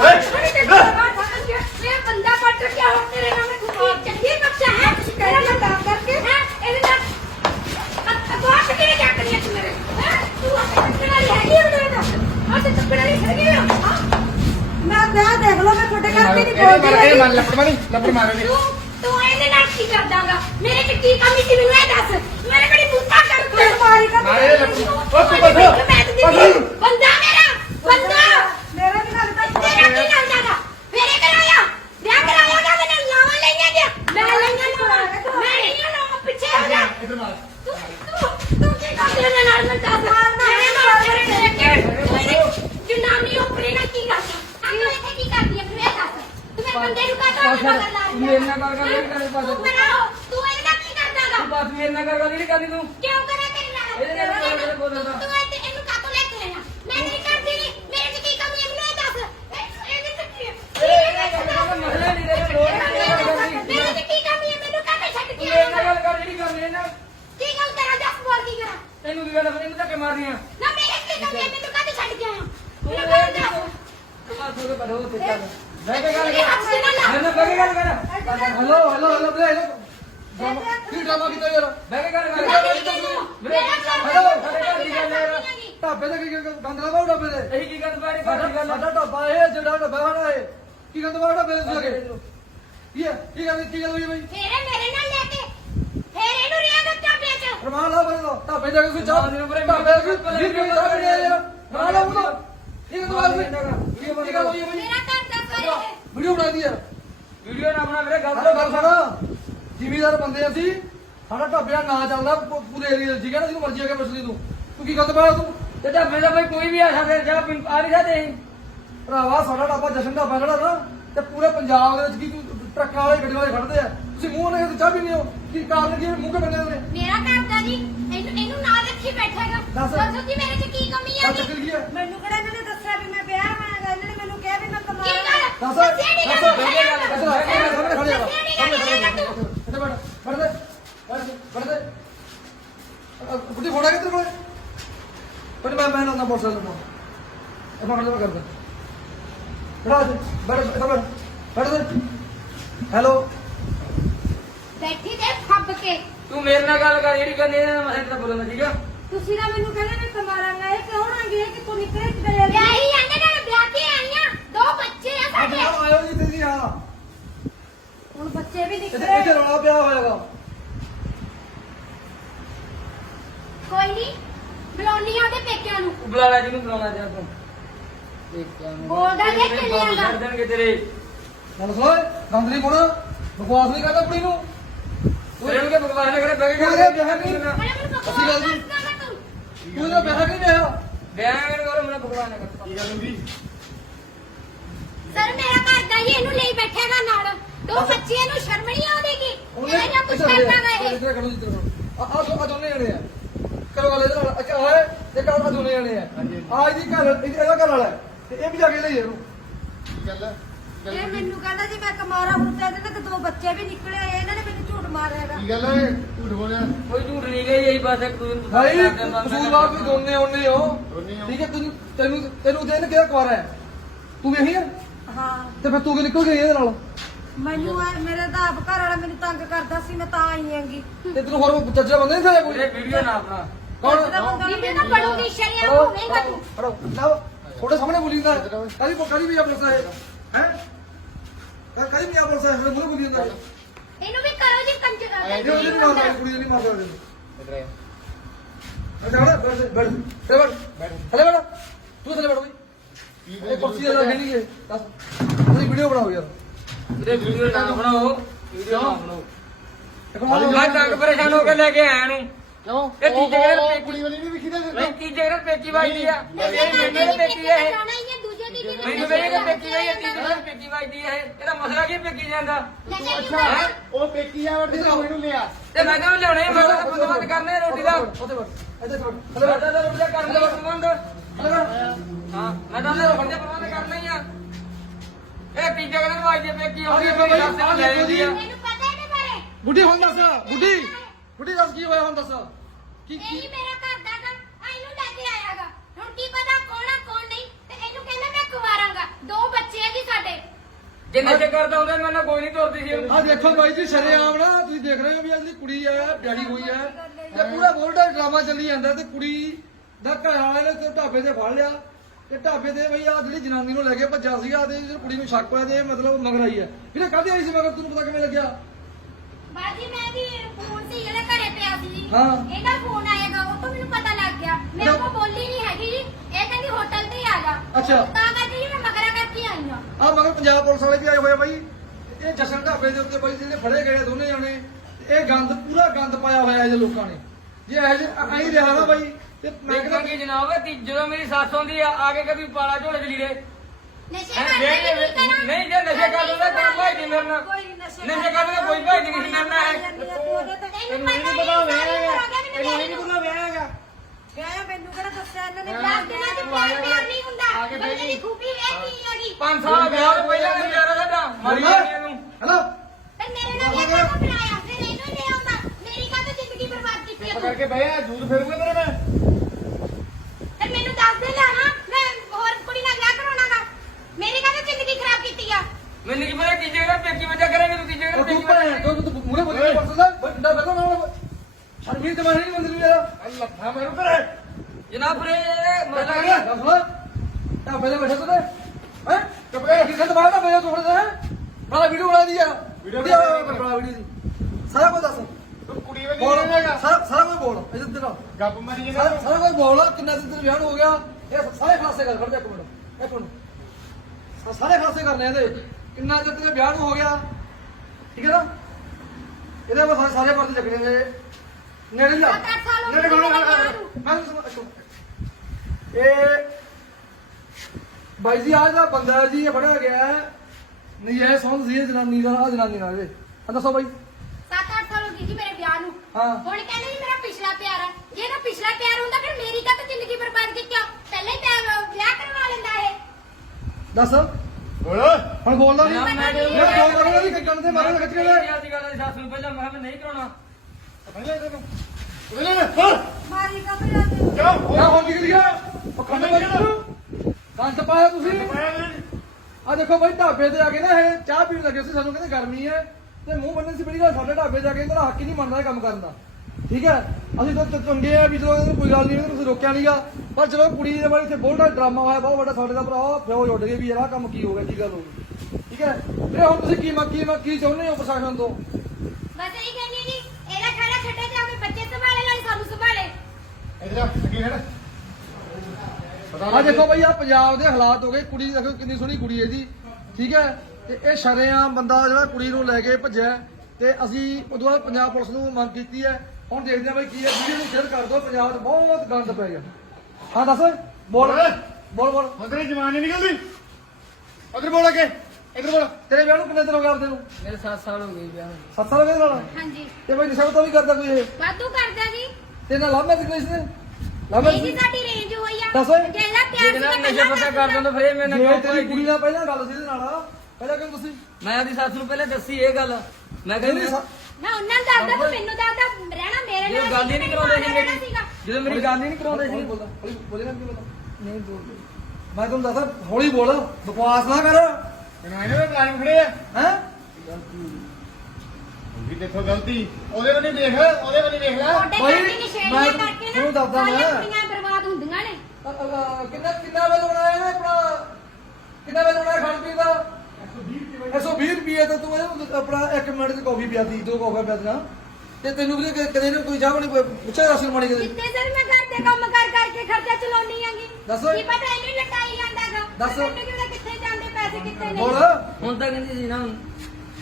ਓਏ ਮੈਂ ਬੰਦਾ ਪੱਟ ਕੇ ਹੋ ਤੇਰੇ ਨਾਲ ਮੈਂ ਕੋਈ ਚੰਗੀ ਬਖਸ਼ਾ ਹੈ ਤੇਰਾ ਮੈਂ ਤਾਂ ਕਰਕੇ ਹੈ ਇਹਦੇ ਨਾਲ ਅੱਤਵਾ ਕੇ ਜਾ ਕਰੀ ਤੂੰ ਮੇਰੇ ਹੈਂ? ਤੂੰ ਆਪਣੇ ਨਾਲ ਹੈਗੀ ਉਹਦੇ ਨਾਲ ਆ ਤੇ ਚੱਕਣਾ ਨਹੀਂ ਹੈਗੀ ਆ ਮੈਂ ਵਿਆਹ ਦੇਖ ਲਓ ਮੈਂ ਤੁਹਾਡੇ ਕਰਕੇ ਨਹੀਂ ਇਹ ਮਾਰ ਬੋਲਦੀ ਇਹ ਮਾਰ ਹੈਗੀ। ਲੱਪੜ ਮਾਰੀ ਲੱਪੜ ਮਾਰ ਦੇ ਤੂੰ ਤੂੰ ਇਹਦੇ ਨਾਲ ਕੀ ਕਰਦਾਗਾ ਮੇਰੇ ਚ ਕੀ ਕਮੀ ਸੀ ਮੈਨੂੰ ਇਹ ਦੱਸ ਮੇਰੇ ਕੋਲ ਬੁੱਤਾ ਕਰ ਤੂੰ ਮਾਰੀ ਕਾ ਮਾਰੇ ਇਹ ਲੱਪੜ ਓ ਤੂੰ ਬਸ ਬੰਦਾ ਮੇਰਾ ਬੰਦਾ ਮੇਰਾ ਵੀ ਲੱਗਦਾ ਤੇਰਾ ਕੀ ਲੱਗਦਾਗਾ ਮੇਰੇ ਕਰਾਇਆ ਵਿਆਹ ਕਰਾਇਆਗਾ ਮੈਨੂੰ ਲਾਵਾਂ ਲਈਆਂ ਗਿਆ ਮੈਂ ਲਈਆਂ ਲਾਵਾਂ ਮੈਂ ਲਈਆਂ ਲਾਵਾਂ ਪਿੱਛੇ ਹੋ ਜਾ ਇਧਰ ਮਾਰ। ਤੂੰ ਕੀ ਕਰ ਰਿਹਾ ਨਾਲ ਮੈਂ ਦੱਸ ਮੇਰੇ ਮਾਰ ਮੇਰੇ ਦੇਖ। ਕੇ ਜਨਾਨੀ ਉਪਰੇ ਨਾ ਕੀ ਕਰਦਾ? ਤੂੰ ਇੱਥੇ ਕੀ ਕਰਦੀ ਹੈ ਫਿਰ ਦੱਸ। ਤੂੰ ਮੇਰੇ ਬੰਦੇ ਨੂੰ ਬਸ ਮਗਰ ਲਾ ਮੇਰੇ ਨਾਲ ਗੱਲ ਕਰ ਲਈ ਕਰ ਬਸ ਤੂੰ ਇਹਦੇ ਨਾਲ ਕੀ ਕਰਦਾਗਾ ਬਸ ਮੇਰੇ ਨਾਲ ਗੱਲ ਨਹੀਂ ਕਰਦੀ ਤੂੰ? ਕਿਉਂ ਕਰੇ ਤੇਰੇ ਨਾਲ? ਇਹਦੇ ਨਾਲ ਕੋਈ ਗੱਲ ਬੋਲਦਾ। ਤੂੰ ਇੱਥੇ ਇਹਨੂੰ ਕਾਹਤੋਂ ਲੈ ਕੇ ਆਇਆ? ਮੈਂ ਨਹੀਂ ਕਰਦੀ। ਨੀ, ਮੇਰੇ ਚ ਕੀ ਕਮੀ ਹੈ ਮੈਨੂੰ ਇਹ ਦੱਸ। ਇਹ- ਇਹਦੇ ਚ ਕੀ ਹੈ? ਇਹ ਦਾ ਮਸਲਾ ਨਹੀਂ ਰੇ ਰੋਜ਼ ਨਹੀਂ ਗੱਲ ਕਰਦੀ ਮੇਰੇ ਚ ਕੀ ਕਮੀ ਹੈ ਮੈਨੂੰ ਕਾਹਤੇ ਛੱਡ ਤੂੰ ਕੇ ਮੇਰੇ ਆਇਆ ਨਾਲ ਗੱਲ ਕਰ ਜਿਹੜੀ ਕਰਨੀ ਹੈ ਨਾ ਕੀ ਗੱਲ ਤੇਰਾ ਦੱਸ ਬੋਲ ਕੀ ਕਰਾਂ? ਤੈਨੂੰ ਕੀ ਗੱਲ ਫਰੇ ਧੱਕੇ ਮਾਰਦੀਆਂ ਨਾ ਮੇਰੇ ਕੀ ਕਮੀ ਹੈ ਮੈਨੂੰ ਕਾਹਤੇ ਛੱਡ ਕੇ ਆਇਆ ਤੂੰ ਇਹ ਦੇਖੋ ਦੱਸ ਤੂੰ ਆ ਤੂੰ ਬੜੋ ਤੇ ਚੱਲ। ਬਹਿ ਕੇ ਗੱਲ ਮੇਰੇ ਕਰ। ਨਾ ਨਾ ਬਹਿ ਕੇ ਗੱਲ ਕਰ। ਹੈਲੋ ਹੈਲੋ ਹੈਲੋ ਬਲੇ ਹੈਲੋ ਕੀ ਡਰਾਮਾ ਕੀਤਾ ਯਾਰ? ਬਹਿ ਕੇ ਗੱਲ ਕਰ। ਕਹਿੰਦੀ ਮੇਰੇ ਮੇਰਾ ਘਰ ਹੈਲੋ, ਸਾਡੇ ਘਰ ਦੀ ਗੱਲ ਹੈ ਢਾਬੇ ਤੇ ਕੀ ਗੰਦ ਲਗਾਓ ਢਾਬੇ ਤੇ। ਇਹੀ ਕੀ ਗੱਲ ਬਾਰੇ ਸਾਡਾ ਸਾਡੀ ਗੱਲ ਸਾਡਾ ਢਾਬਾ ਇਹ ਜਿਹੜਾ ਢਾਬਾ ਸਾਡਾ ਇਹ। ਕੀ ਗੰਦ ਵਾਲਾ ਢਾਬੇ ਤੇ ਲੱਗੇ ਕੀ? ਹੈ ਕੀ ਗੱਲ ਕੀ ਗੱਲ ਹੋਈ ਬਈ? ਫੇਰੇ ਮੇਰੇ ਨਾਲ ਲੈ ਕੇ ਫੇਰ ਇਹਨੂੰ ਰਿਆ ਗੱਟਾ ਵੇਚ ਰਮਾਨ ਲਾ ਬਰੇ ਲੋ। ਢਾਬੇ ਜਾ ਕੇ ਤੁਸੀਂ ਚਾਹ ਨੂੰ ਢਾਬੇ ਤੇ ਤੁਸੀਂ ਵੀਹ ਰੁਪਏ ਚਾਹ ਪੀਣੀ ਯਾਰ ਰਮਾਨ ਲਾ ਬੁਲਾ ਕੀ ਗੰਦ ਵਾਲਾ ਬਈ ਕੀ ਗੱਲ ਹੋਈ ਬਈ ਮੇਰਾ ਘਰ ਦਾ ਸਾਰੇ ਵੀਡੀਓ ਬਣਾ ਦੀ ਯਾਰ ਵੀਡੀਓ ਨਾ ਬਣਾ ਵੀਰੇ ਗੱਲ ਸਾਡਾ ਗੱਲ ਸਾਡਾ ਜ਼ਿਮੀਦਾਰ ਬੰਦੇ ਅਸੀਂ। ਸਾਡਾ ਢਾਬੇ ਦਾ ਨਾਂ ਚੱਲਦਾ ਪੂ- ਪੂਰੇ ਏਰੀਆ 'ਚ ਠੀਕ ਹੈ ਨਾ? ਜਿਹਨੂੰ ਮਰਜ਼ੀ ਆ ਕੇ ਪੁੱਛ ਲਈ ਤੂੰ। ਤੂੰ ਕੀ ਗੰਦ ਪਾਇਆ ਤੂੰ? ਤੇ ਢਾਬੇ ਦਾ ਬਈ ਕੋਈ ਵੀ ਆ ਸਾਡੇ ਜਾ ਆ ਨਹੀਂ ਸਕਦੇ ਭਰਾਵਾ ਸਾਡਾ ਢਾਬਾ ਜਸ਼ਨ ਢਾਬਾ ਜਿਹੜਾ ਨਾ ਤੇ ਪੂਰੇ ਪੰਜਾਬ ਦੇ ਵਿੱਚ ਕੀ ਤੂੰ ਟਰੱਕਾਂ ਵਾਲੇ ਗੱਡੀ ਵਾਲੇ ਖੜਦੇ ਆ। ਤੁਸੀਂ ਮੂੰਹ ਨਾਲ ਚਾਹ ਪੀਂਦੇ ਹੋ। ਕੀ ਕਾਰਨ ਕੀ ਹੈ? ਮੂੰਹ ਕੇ ਬੰਦੇ ਨੇ ਮੇਰਾ ਘਰ ਦਾ ਜੀ ਇਹਨੂੰ ਇਹਨੂੰ ਨਾਲ ਰੱਖੀ ਬੈਠੇਗਾ ਦੱਸ। ਦੱਸੋ ਜੀ ਮੇਰੇ 'ਚ ਕੀ ਕਮੀ ਆ ਹੈ ਚੱਕਰ ਕੀ ਹੈ? ਮੈਨੂੰ ਕਿਹੜਾ ਇਹਨਾਂ ਨੇ ਦੱਸਿਆ ਵੀ ਮੈਂ ਵਿਆਹ ਮਾਂਗਾ ਇਹਨਾਂ ਨੇ ਮੈਨੂੰ ਕਿਹਾ ਵੀ ਮੈਂ ਕੀ ਕਮਾਉਣਾ ਗੱਲ? ਦੱਸ। ਦੱਸਿਆ ਨੀ ਦੱਸ। ਗੱਲ, ਬਹਿ ਕੇ ਗੱਲ ਅੱਛਾ ਕਰ। ਸਾਹਮਣੇ ਸਾਹਮਣੇ ਖੜੇ ਆ ਦੱਸਿਆ ਨੀ ਗੱਲ, ਸਾਹਮਣੇ ਇਹ ਖੜੇ ਤੂੰ। ਇੱਥੇ ਬੈਠ ਬੈਠ ਦੇ। ਬੈਠ ਦੇ ਬੈਠ ਦੇ। ਬੁੱਢੀ ਫੋੜਾ ਕਿੱਧਰ ਕੋਲੇ? ਪਰ ਮੈਂ ਮੈਂ ਨਾ ਮੋਟਰਸਾਈਕਲ ਤੋਂ ਇਹ ਫੋਨ ਕਰਦਾ ਕਰਦਾ ਬੜਾ ਦੇ। ਬੈਠ ਬੈਠ ਦੇ ਹੈਲੋ। ਬੈਠੀ ਤੇ ਫੱਬ ਕੇ। ਤੂੰ ਮੇਰੇ ਨਾਲ ਗੱਲ ਕਰ ਜਿਹੜੀ ਕਰਨੀ ਹੈ ਮੈਂ ਤਾਂ ਬੋਲਣਾ ਠੀਕ ਆ। ਤੁਸੀਂ ਨਾ ਮੈਨੂੰ ਕਹਿੰਦੇ ਮੈਂ ਕਮਾਰਾਂਗਾ ਇਹ ਕਿਉਂ ਨਾ ਗਏ ਕਿ ਤੂੰ ਨਿਕਲੇ ਕਿਤੇ ਵਿਆਹੀ ਆਂਦੇ ਨਾਲ ਵਿਆਹ ਕੇ ਆਈਆਂ ਦੋ ਬੱਚੇ ਆ ਅੱਜ ਸਾਡੇ ਆਇਓ ਜੀ ਤੁਸੀਂ ਹਾਂ। ਹੁਣ ਬੱਚੇ ਵੀ ਇੱਥੇ ਨਿਕਲੇ। ਇੱਥੇ ਰੌਲਾ ਪਿਆ ਹੋਏਗਾ। ਕੋਈ ਨਹੀਂ ਬੁਲਾਉਣੀ ਆ ਉਹਦੇ ਪੇਕਿਆਂ ਨੂੰ। ਬੁਲਾ ਲੈ ਜਿਹਨੂੰ ਬੁਲਾਉਣਾ ਚਾਹ ਤੂੰ ਦੇਖ ਕਿਆ ਬੋਲਦਾ ਜੇ ਚੱਲਿਆਂਗਾ। ਛੱਡ ਦੇਣਗੇ ਤੇਰੇ। ਗੱਲ ਸੁਣ ਗੰਦ ਨਹੀਂ ਪਾਉਣਾ ਬਕਵਾਸ ਨਹੀਂ ਕਰਦਾ ਕੁੜੀ ਨੂੰ। ਤੇਰੇ ਨੂੰ ਕਿ ਭਗਵਾਨ ਨੇ ਕਰੇ ਬਹਿ ਕੇ ਤੂੰ ਗੱਲ ਇਹਦਾ ਵਿਆਹ ਨਹੀਂ ਅਸੀਂ ਗੱਲ ਜੀ। ਤੂੰ ਤੂੰ ਇਹਦਾ ਕਿਉਂ ਨਹੀਂ ਆਇਆ ਬਿਆਨ ਕਰੋ ਮੇਰਾ ਭਗਵਾਨ ਨੇ ਕਰਤਾ ਕੀ ਗੱਲ ਹੁੰਦੀ? ਸਰ ਮੇਰਾ ਘਰ ਦਾ ਹੀ ਇਹਨੂੰ ਲਈ ਬੈਠੇਗਾ ਨਾਲ। ਦੋ ਬੱਚੇ ਇਹਨੂੰ ਸ਼ਰਮ ਨਹੀਂ ਆਉਂਦੀਗੀ ਉਹਨੇ ਜਾਂ ਕੁਝ ਕਰਦਾ ਵਾ ਇਹ ਇੱਧਰ ਕਰੋ ਜੀ ਇੱਧਰ ਆ ਆ ਆ ਦੋਨੇ ਜਣੇ ਆ। ਕਰੋ ਗੱਲ ਇਹਦੇ ਨਾਲ। ਅੱਛਾ ਹੈ ਇਹ ਕਰ ਆ ਦੋਨੇ ਜਣੇ ਆ। ਆ ਇਹਦੀ ਘਰ ਇਹਦੀ- ਇਹਦਾ ਘਰ ਵਾਲਾ ਹੈ, ਤੇ ਇਹ ਵੀ ਜਾ ਕੇ ਲਈ ਇਹਨੂੰ। ਇਹ ਮੈਨੂੰ ਕਹਿੰਦਾ ਜੀ ਮੈਂ ਕਮਾਰਾ ਤੇ ਇਹਦੇ ਨਾਲ ਤੇ ਦੋ ਬੱਚੇ ਵੀ ਨਿਕਲੇ ਆਏ ਇਹਨਾਂ ਨੇ ਮੈਨੂੰ ਝੂਠ ਮਾਰਿਆਗਾ ਕੀ ਗੱਲ ਹੈ ਝੂਠ ਬੋਲਿਆ ਕੋਈ ਝੂਠ ਨਹੀਂ ਗਈ ਇਹੀ ਬਸ ਇੱਕ ਦੂਜੇ ਨੂੰ ਭਾਈ ਪਸੰਦ ਕਰਦੇ, ਕਸੂਰਵਾਰ ਵੀ ਦੋਨੇ ਉਹਨੇ ਹੋ ਦੋਨੇ ਹੋ। ਠੀਕ ਹੈ ਤੈਨੂੰ ਤੈਨੂੰ ਤੈਨੂੰ ਦੇਣ ਕਿਹਦਾ ਕੁਆਰਾ ਹੈ ਤੂੰ ਵੀ ਇਹੀ ਹੈ ਹਾਂ ਤੇ ਫਿਰ ਤੂੰ ਕਿ ਨਿਕਲ ਗਈ ਇਹਦੇ ਨਾਲ ਮੈਨੂੰ ਆ- ਮੇਰੇ ਦਾ ਆਪ ਘਰ ਵਾਲਾ ਮੈਨੂੰ ਤੰਗ ਕਰਦਾ ਸੀ ਮੈਂ ਤਾਂ ਆਈ ਆਂਗੀ ਤੇ ਤੈਨੂੰ ਹੋਰ ਚੱਜਾ ਬੰਦੇ ਨਹੀਂ ਥਾਇਆ ਕੋਈ ਵੀਰੇ ਵੀਡੀਓ ਨਾ ਆਪਣਾ ਕੌਣ ਵੀਡੀਓ ਤਾਂ ਬਣੂਗੀ ਸ਼ਰਿਆ ਹਲੋ ਹੋਵੇਗਾ ਤੂੰ ਹਲੋ ਨਾ ਥੋੜੇ ਸਾਹਮਣੇ ਬੋਲੀ ਜਾਂਦਾ ਕਾਦੀ ਕਾਦੀ ਵੀ ਆ ਪੁਲਿਸ ਹੈ ਹੈ? ਕਾਦੀ ਵੀ ਆ ਪੁਲਿਸ ਹੈ ਮੂਰੇ ਬੋਲੀ ਜਾਂਦਾ। ਹੈ ਇਹਨੂੰ ਵੀ ਕਰੋ ਜੀ ਕੰਜਰ ਇਹ ਉਹਦੀ ਨਹੀਂ ਮਾਰਦਾ ਕੁੜੀ ਨਹੀਂ ਮਾਰਦਾ ਅੱਛਾ ਬੜਾ ਬੈਠ ਬੈਠ। ਤੇ ਬੈਠ। ਥੱਲੇ ਬੈਠ। ਤੂੰ ਥੱਲੇ ਬੈਠ ਬਈ। ਇਹ ਕੁਰਸੀ ਦਾ ਨਹੀਂ ਦੱਸ। ਤੁਸੀਂ ਵੀਡੀਓ ਬਣਾਓ ਯਾਰ। ਵੀਰੇ ਵੀਡੀਓ ਨਾ ਬਣਾਓ। ਵੀਡੀਓ ਨਾ ਬਣਾਓ। ਮੈਂ ਤੰਗ ਪਰੇਸ਼ਾਨ ਹੋ ਕੇ ਲੈ ਕੇ ਆਇਆ ਨੂੰ ਕਿਉਂ? ਇਹ ਕੀ ਜਗ੍ਹਾ ਤੇ ਪੇਕੀ- ਕੁੜੀ ਵਾਲੀ ਨਹੀਂ ਵਿਖੀ ਤੇ ਕੀ ਜਗ੍ਹਾ ਤੇ ਪੇਕੀ ਵੱਜਦੀ ਆ। ਮੇਰੇ ਘਰ ਪੇਕੀ ਹੈ ਮੈਨੂੰ ਹੈ ਪੇਕੀ ਵੱਜਦੀ ਹੈ। ਇਹਦਾ ਮਸਲਾ ਕੀ ਪੇਕੀ ਜਾਂਦਾ ਅੱਛਾ ਉਹ ਪੇਕੀ ਆ ਵਰਦੀ ਤੂੰ ਇਹਨੂੰ ਲਿਆ। ਤੇ ਮੈਂ ਕਿਹਾ ਲਿਆਉਣੇ ਮੈਂ ਤਾਂ ਬੰਦੋਬਸਤ ਕਰਨੇ ਰੋਟੀ ਦਾ। ਉੱਥੇ ਬੈਠ ਇੱਥੇ ਬੈਠ। ਥੱਲੇ ਬੈਠਾ ਤਾਂ ਰੋਟੀ ਦਾ ਕਰਨ ਦਾ ਪ੍ਰਬੰਧ ਥੱਲੇ ਬੈਠ ਹਾਂ ਮੈਂ ਤਾਂ ਰੋਟੀ ਦਾ ਪ੍ਰਬੰਧ ਕਰਨਾ ਹੀ ਆ। ਇਹ ਤੀ ਜਗ੍ਹਾ ਤੇ ਵੱਜਦੀ ਪੇਕੀ ਆ ਆਉਂਦੀ ਗਈ ਹੈ ਬਾਬਾ ਜੀ, ਮੇਰੀ ਆ ਸੱਸ ਗਈ ਲੈ ਜਾਂਦੀ ਆ ਮੈਨੂੰ ਪਤਾ ਇਹਦੇ ਬਾਰੇ? ਬੁੱਢੀ ਹੁਣ ਦੱਸ ਬੁੱਢੀ। ਬੁੱਢੀ ਦੱਸ ਕੀ ਹੋਇਆ ਹੁਣ ਦੱਸ? ਕੀ ਇਹੀ ਕੀ ਮੇਰਾ ਘਰ ਦਾ ਗਾ ਆ ਇਹਨੂੰ ਲੈ ਕੇ ਆਇਆਗਾ ਹੁਣ ਕੀ ਪਤਾ ਕੌਣ ਆ ਕੌਣ ਨਹੀਂ ਤੇ ਇਹਨੂੰ ਕਹਿੰਦਾ ਮੈਂ ਕੁਵਾਰਾਂਗਾ ਦੋ ਬੱਚੇ ਆ ਜੀ ਜੇ ਨਸ਼ੇ ਕਰਦਾ ਹੁੰਦਾ ਮੈਂ ਨਾ ਕੋਈ ਨਹੀਂ ਤੁਰਦੀ ਸੀ। ਆ ਦੇਖੋ ਬਾਈ ਜੀ ਸ਼ਰੇਆਮ ਨਾ ਤੁਸੀਂ ਦੇਖ ਰਹੇ ਹੋ ਵੀ ਅਜਲੀ ਕੁੜੀ ਹੈ ਵਿਆਹੀ ਹੋਈ ਹੈ ਤੇ ਪੂਰਾ ਬੋਲਡਾ ਡਰਾਮਾ ਚੱਲੀ ਜਾਂਦਾ ਤੇ ਕੁੜੀ ਦਾ ਘਰ ਵਾਲੇ ਨੇ ਤੇ ਢਾਬੇ ਤੇ ਫੜ ਲਿਆ ਤੇ ਢਾਬੇ ਤੇ ਬਈ ਆ ਜਿਹੜੀ ਜਨਾਨੀ ਨੂੰ ਲੈ ਕੇ ਭੱਜਾ ਸੀਗਾ ਤੇ ਜਿਹੜੀ ਕੁੜੀ ਨੂੰ ਸ਼ੱਕ ਹੋਇਆ ਤੇ ਮਤਲਬ ਮਗਰ ਆਈ ਹੈ ਵੀਰੇ ਕਾਹਦੀ ਆਈ ਸੀ ਮਗਰ ਤੈਨੂੰ ਪਤਾ ਕਿਵੇਂ ਲੱਗਿਆ ਬਾਜੀ ਮੈਂ ਵੀ ਫੋਨ ਸੀ ਜਿਹੜਾ ਘਰੇ ਪਿਆ ਸੀ ਜੀ ਹਾਂ। ਇਹਦਾ ਫੋਨ ਆਏਗਾ ਉਹ ਤੋਂ ਮੈਨੂੰ ਪਤਾ ਲੱਗ ਗਿਆ ਮੈਂ ਅੱਛਾ। ਉਹ ਬੋਲੀ ਨਹੀਂ ਹੈਗੀ ਜੀ ਇਹ ਕਹਿੰਦੀ ਹੋਟਲ ਤੇ ਹੀ ਆ ਜਾ ਅੱਛਾ। ਤਾਂ ਕਰਕੇ ਜੀ ਮੈਂ ਮਗਰਾ ਕਰਕੇ ਆਈ ਹਾਂ ਆ ਮਗਰ ਪੰਜਾਬ ਪੁਲਿਸ ਵਾਲੇ ਵੀ ਆਏ ਹੋਏ ਆ ਬਾਈ। ਇਹ ਜਸ਼ਨ ਢਾਬੇ ਦੇ ਉੱਤੇ ਬਾਈ ਜਿਹੜੇ ਫੜੇ ਗਏ ਆ ਦੋਨੇ ਜਾਣੇ ਤੇ ਇਹ ਗੰਦ ਪੂਰਾ ਗੰਦ ਪਾਇਆ ਹੋਇਆ ਇਹ ਲੋਕਾਂ ਨੇ। ਜੇ ਇਹ ਜੇ ਆਈ ਰਿਹਾ ਨਾ ਬਾਈ। ਤੇ ਮੈਂ ਦੇਖਾਂ ਕਹਿੰਦਾ ਕੀ ਜਨਾਬ ਤੀ ਜਦੋਂ ਮੇਰੀ ਸੱਸ ਆਉਂਦੀ ਆ ਆ ਕੇ ਕਦੀ ਪਾਲਾ ਝੋਲੇ ਚ ਲੀੜੇ। ਨਸ਼ੇ ਹੈਂ, ਕਰਦੇ ਜੇ- ਕਰਾਂ? ਨਹੀਂ ਜੇ ਨਸ਼ੇ ਕਰ ਕੋਈ ਭਾਈ ਨਹੀਂ ਮੇਰੇ ਨਾਲ ਕੋਈ ਨਸ਼ੇ ਨਸ਼ੇ ਕਰਦੇ ਤਾਂ ਕੋਈ ਭਾਈ ਨਹੀਂ ਮੇਰੇ ਨਾਲ ਹੈ? ਤੈਨੂੰ ਨਹੀਂ ਪਤਾ ਵਿਆਹ ਇਹਨੂੰ ਨਹੀਂ ਪਤਾ ਵਿਆਹ ਹੈਗਾ। ਗਏ ਮੈਨੂੰ ਕਿਹੜਾ ਦੱਸਿਆ ਇਹਨਾਂ ਨੇ? ਦਸ ਦਿਨਾਂ ਚ ਪਿਆਰ ਪਿਆਰ ਨਹੀਂ ਹੁੰਦਾ। ਬੰਦੇ ਦੀ ਖੂਬੀ ਇਹ ਕੀ ਹੈਗੀ। ਪੰਜ ਸਾਲ ਵਿਆਹ ਤੋਂ ਪਹਿਲਾਂ ਪਿਆਰਾ ਸਾਡਾ। ਮਾਰੀ ਜਾਂਦੀ ਇਹਨੂੰ। ਹੈਲੋ? ਤੇ ਮੇਰੇ ਨਾਲ ਵਿਆਹ ਕਾਹਤੋਂ ਕਰਾਇਆ ਫਿਰ ਇਹਨੂੰ ਲੈ ਆਉਂਦਾ। ਮੇਰੀ ਕਾਹਤੋਂ ਜ਼ਿੰਦਗੀ ਬਰਬਾਦ ਕੀਤੀ ਚੁੱਪ ਹੈ ਕਰਕੇ ਬਹਿ ਜਾ ਦੂਰ ਫਿਰੂਗਾ ਤੇਰੇ ਮੈਂ ਤੇ ਮੈਨੂੰ ਦੱਸ ਦੇ ਨਾ ਮੈਂ ਹੋਰ ਕੁੜੀ ਨਾਲ ਵਿਆਹ ਕਰਾਉਣਾਗਾ ਮੇਰੀ ਕਾਹਤੋਂ ਜ਼ਿੰਦਗੀ ਖਰਾਬ ਕੀਤੀ ਆ? ਮੈਨੂੰ ਕੀ ਪਤਾ ਤੀਜੇ ਘਰ ਪੇਕੀ ਵਜਾ ਕਰਾਂਗੇ ਤੂੰ ਉਹ ਪੇਕੀ ਤੂੰ ਭੈਣ ਤੋਂ ਤੂੰ ਮੂਰੇ ਬੋਲੀ ਪਰਸੋਂ ਦਾ ਬੰਦਾ ਸ਼ਰਮੀਰ ਤੇ ਮਾਰੀ। ਨਹੀਂ ਬੰਦੇ ਨੂੰ ਯਾਰ ਲੱਥਾ ਮੈਨੂੰ ਕਰੇ ਜਨਾਬ ਰੇ ਮਤਲਬ ਗਿਆ ਦੱਸ ਲੈ ਤਾਂ ਪਹਿਲੇ ਬੈਠਾ ਤੂੰ ਹੈ? ਤੋਂ ਬਾਅਦ ਨਾ ਬੈਠਾ ਤੂੰ ਹੈ ਬਣਾ ਵੀਡੀਓ ਬਣਾ ਦੀ ਯਾਰ ਵੀਡੀਓ ਬਣਾ ਵੀਡੀਓ ਦੀ ਸਾਰਾ ਕੁਝ ਦੱਸ। ਤੂੰ ਕੁੜੀ ਵੇ ਬੋਲ। ਨਹੀਂ ਹੈਗਾ। ਸਾਰਾ ਸਾਰਾ ਕੁਝ ਬੋਲ। ਇੱਧਰ ਤੇ ਨਾ ਗੱਪ ਮਾਰੀ ਜਾਂਦਾ ਸਾਰਾ ਕੁਝ ਬੋਲ। ਕਿੰਨਾ ਦਿਨ ਤੇ ਵਿਆਹ ਹੋ ਗਿਆ? ਇਹ ਸਾਰੇ ਖਾਸੇ ਕਰ। ਫੜ ਜਾ ਇੱਕ ਮਿੰਟ। ਇੱਕ ਮਿੰਟ। ਸਾਰੇ ਖਾਸੇ ਕਰਨੇ ਇਹਦੇ। ਕਿੰਨਾ ਦਿਨ ਤੇ ਵਿਆਹ ਨੂੰ ਹੋ ਗਿਆ? ਠੀਕ ਹੈ ਨਾ? ਇਹਦੇ ਮੈਂ ਸਾਰੇ- ਸਾਰੇ ਪਰਦੇ ਚੱਕਣੇ ਨੇ। ਨੇੜੇ ਜਾ ਸੱਤ ਅੱਠ ਸਾਲ ਹੋ ਨੇੜੇ ਗਏ ਕੋਲ ਵਿਆਹ ਨੂੰ। ਮੈਂ ਤੁਹਾਨੂੰ ਸੁਣਾ-। ਇਹ ਬਾਈ ਜੀ ਆਹ ਜਿਹੜਾ ਬੰਦਾ ਜੀ ਇਹ ਫੜਿਆ ਗਿਆ ਹੈ। ਨਜਾਇਜ਼ ਸੰਬੰਧ ਸੀ ਇਹ ਜਨਾਨੀ ਦਾ ਆਹ ਜਨਾਨੀ ਨਾਲ ਇਹਦੇ ਹਾਂ ਦੱਸੋ ਬਾਈ। 7-8 ਸਾਲ ਹੋ ਗਏ ਜੀ ਮੇਰੇ ਵਿਆਹ ਨੂੰ। ਹਾਂ। ਹੁਣ ਕਹਿੰਦੇ ਜੀ ਮੇਰਾ ਪਿਛਲਾ ਪਿਆਰ ਹੈ। ਜੇ ਇਹਦਾ ਪਿਛਲਾ ਪਿਆਰ ਹੁੰਦਾ ਫਿਰ ਮੇਰੀ ਕਾਹਤੋਂ ਜ਼ਿੰਦਗੀ ਬਰਬਾਦ ਕੀਤੀ ਕਿਉਂ ਪਹਿਲਾਂ ਹੀ ਪਿਆਰ ਵਿਆਹ ਕਰਵਾ ਲੈਂਦਾ ਇਹ। ਦੱਸ। ਬੋਲ। ਹੁਣ ਬੋਲਦਾ ਨਹੀਂ ਮੈਂ ਮੈਂ ਬੋਲਦਾ ਨਹੀਂ ਕਿ ਕੰਨ ਤੇ ਮਾਰਨ ਖਿੱਚ ਕੇ ਲੈ। ਹੈ ਸੱਸ ਨੂੰ ਪਹਿਲਾਂ ਮੈਂ ਕਿਹਾ ਮੈਂ ਨਹੀਂ ਕਰਾਉਣਾ। ਪਹਿਲੇ ਤੈਨੂੰ ਉਹਦੇ ਨਾਲ ਹਾਂ ਮਾਰੀ ਕਾ ਤੇ ਚਲੋ ਕਿਆ ਹੋ ਨਿਕਲ ਗਿਆ ਉਹ ਕੰਨ ਵੱਲ ਪਾਇਆ ਤੁਸੀਂ ਆ ਦੇਖੋ ਬਾਈ, ਢਾਬੇ ਤੇ ਆ ਕੇ ਨਾ ਇਹ ਚਾਹ ਪੀਣ ਲੱਗੇ ਸੀ, ਸਾਨੂੰ ਕਹਿੰਦੇ ਗਰਮੀ ਹੈ। ਤੇ ਮੂੰਹ ਬੰਨਣ ਸੀ ਬੜੀ ਗੱਲ ਸਾਡੇ ਢਾਬੇ ਜਾ ਕੇ ਇਹਦਾ ਹੱਕ ਹੀ ਨਹੀਂ ਮੰਨਦਾ ਕੰਮ ਕਰਨ ਦਾ। ਠੀਕ ਹੈ? ਅਸੀਂ ਤਾਂ ਚੰਗੇ ਆ ਵੀ ਚਲੋ ਇਹਨੂੰ ਕੋਈ ਗੱਲ ਨਹੀਂ ਤੁਸੀਂ ਰੋਕਿਆ ਨਹੀਂਗਾ ਪਰ ਚਲੋ ਕੁੜੀ ਦੇ ਬਾਰੇ ਇੱਥੇ ਬਹੁਤ ਵੱਡਾ ਡਰਾਮਾ ਹੋਇਆ, ਬਹੁਤ ਵੱਡਾ ਸਾਡੇ ਦਾ ਭਰਾ ਫਿਓ ਉੱਡ ਗਏ ਵੀ ਯਾਰ ਆਹ ਕੰਮ ਕੀ ਹੋ ਗਿਆ, ਕੀ ਗੱਲ ਹੋ ਗਈ। ਠੀਕ ਹੈ? ਤੇ ਹੁਣ ਤੁਸੀਂ ਕੀ ਮੱਕੀ ਕੀ ਚਾਹੁੰਦੇ ਹੋ ਪ੍ਰਸ਼ਾਸਨ ਤੋਂ? ਬਸ ਇਹੀ ਕਹਿੰਦੀ ਜੀ ਛੱਡੇ ਤੇ ਆਪਣੇ ਬੱਚੇ ਸੰਭਾਲੇ ਨਾਲ ਸਾਨੂੰ ਸੰਭਾਲੇ। ਇਧਰ ਅੱਗੇ ਖੜ। ਪਤਾ ਆ ਦੇਖੋ ਬਈ ਆ ਪੰਜਾਬ ਦੇ ਹਾਲਾਤ ਹੋ ਗਏ। ਕੁੜੀ ਦੇਖੋ ਕਿੰਨੀ ਸੋਹਣੀ ਕੁੜੀ ਹੈ ਜੀ। ਠੀਕ ਹੈ? ਤੇ ਇਹ ਸ਼ਰੇਆਮ ਬੰਦਾ ਜਿਹੜਾ ਕੁੜੀ ਨੂੰ ਲੈ ਕੇ ਭੱਜਿਆ ਤੇ ਅਸੀਂ ਉਦੋਂ ਬਾਅਦ ਪੰਜਾਬ ਪੁਲਿਸ ਨੂੰ ਮੰਗ ਕੀਤੀ ਹੈ। ਹੁਣ ਦੇਖਦੇ ਹਾਂ ਬਈ ਕੀ ਹੈ। ਵੀਡੀਓ ਨੂੰ ਸ਼ੇਅਰ ਕਰ ਦਿਓ। ਪੰਜਾਬ 'ਚ ਬਹੁਤ ਗੰਦ ਪੈ ਗਿਆ। ਹਾਂ ਦੱਸ। ਬੋਲ। ਬੋਲ। ਬੋਲ ਉਧਰ ਜਵਾਨ ਨਹੀਂ ਨਿਕਲਦੀ। ਉਧਰ ਬੋਲ ਅੱਗੇ। ਇਧਰ ਬੋਲ ਤੇਰੇ ਵਿਆਹ ਨੂੰ ਕਿੰਨੇ ਦਿਨ ਹੋ ਗਏ ਆਪਦੇ ਨੂੰ? ਮੇਰੇ 7 ਸਾਲ ਹੋ ਗਏ ਵਿਆਹ ਨੂੰ। 7 ਸਾਲ ਹੋ ਗਏ ਨਾਲ? ਹਾਂਜੀ। ਤੇ ਬਈ ਨਸ਼ਾ ਤਾਂ ਵੀ ਕਰਦਾ ਕੋਈ ਇਹ? ਵਾਧੂ ਕਰਦਾ ਜੀ। ਤੇ ਨਾਲ ਲਵ ਮੈਰਿਜ ਕਰੀ ਸੀ? ਲਵ ਇਹ ਜੀ ਮੈਰਿਜ ਸਾਡੀ ਰੇਂਜ ਹੋਈ ਆ। ਦੱਸ ਓਏ। ਇਹਦਾ ਪਿਆਰ ਸੀ ਨਸ਼ੇ ਪਤਾ ਕਰ ਦਿੰਦਾ। ਫਿਰ ਇਹ ਮੇਰੇ ਜੇ ਤੇਰੀ ਕੁੜੀ ਨਾਲ ਪਹਿਲਾਂ ਗੱਲ ਸੀ ਇਹਦੇ ਨਾਲ ਪਹਿਲਾਂ ਕਿਉਂ ਤੁਸੀਂ? ਮੈਂ ਆਪਦੀ ਸੱਸ ਨੂੰ ਪਹਿਲਾਂ ਦੱਸੀ ਇਹ ਗੱਲ। ਮੈਂ ਕਹਿੰਦੀ ਨਹੀਂ, ਮੈਂ ਉਹਨਾਂ ਨੂੰ ਦੱਸਦਾ ਤੂੰ ਮੈਨੂੰ ਦੱਸਦਾ ਰਹਿਣਾ ਮੇਰੇ ਨਾਲ ਜਦੋਂ ਗੱਲ ਹੀ ਨਹੀਂ ਕਰਾਉਂਦੇ ਸੀ ਰਹਿਣਾ ਮੇਰੀ ਸੀਗਾ। ਜਦੋਂ ਮੇਰੀ ਗੱਲ ਹੀ ਨਹੀਂ ਕਰਾਉਂਦੇ ਸੀ। ਬੋਲਦਾ। ਬੋਲੇਗਾ ਕੀ ਨਹੀਂ ਬੋਲਦਾ। ਮੈਂ ਤੁਹਾਨੂੰ ਦੱਸਦਾ ਹੌਲੀ ਬੋਲ ਬਕਵਾਸ ਨਾ ਕਰ। ਮੈਨੂੰ ਇਹਨੇ ਵੀ ਪਲਾਨ ਖੜੇ ਆ ਹੈ? ਵੀ ਦੇਖੋ ਗਲਤੀ। ਉਹਦੇ ਵੱਲ ਨਹੀਂ ਦੇਖ ਉਹਦੇ ਵੱਲ ਨਹੀਂ ਦੇਖ ਲੈ। ਤੁਹਾਡੇ ਬਾਈ, ਕਰਕੇ ਨਿਸ਼ੇੜੀਆਂ ਮੈਂ ਕਰਕੇ ਨਾ ਤੁਹਾਨੂੰ ਦੱਸਦਾ ਸਾਰੀਆਂ ਮੈਂ। ਕੁੜੀਆਂ ਬਰਬਾਦ ਹੁੰਦੀਆਂ ਨੇ। ਕਿੰਨਾ ਕਿੰਨਾ ਬਿੱਲ ਬਣਾਇਆ ਨੇ ਆਪਣਾ? ਕਿੰਨਾ ਬਿੱਲ ਬਣਾਇਆ ਖਾਣ ਪੀਣ ਦਾ? 120 ਰੁਪਏ ਤਾਂ ਤੂੰ ਇਹਨੂੰ ਆਪਣਾ 1 ਮਿੰਟ ਦੀ ਕਾਫੀ ਪਿਆਦੀ ਦੋ ਕਾਫੀ ਪਿਆਦੀਆਂ ਤੇ ਤੈਨੂੰ ਵੀ ਕਦੇ ਕਦੇ ਨਾ ਕੋਈ ਚਾਹ ਬਣੀ ਪੁੱਛਿਆ ਰਸਮ ਮਾੜੀ ਕਦੇ ਕਿੰਨੇ ਸਰ ਮੈਂ ਘਰ ਦੇ ਕੰਮ ਕਰ ਕਰਕੇ ਖਰਚਾ ਚਲਾਉਣੀ ਆਂਗੀ ਦੱਸ। ਕੀ ਪਤਾ ਇਹਨੂੰ ਲਟਾਈ ਜਾਂਦਾਗਾ ਦੱਸ। ਮੈਨੂੰ ਕਿੱਥੇ ਬੋਲ। ਹੁਣ ਤਾਂ ਕਹਿੰਦੀ ਸੀ ਨਾ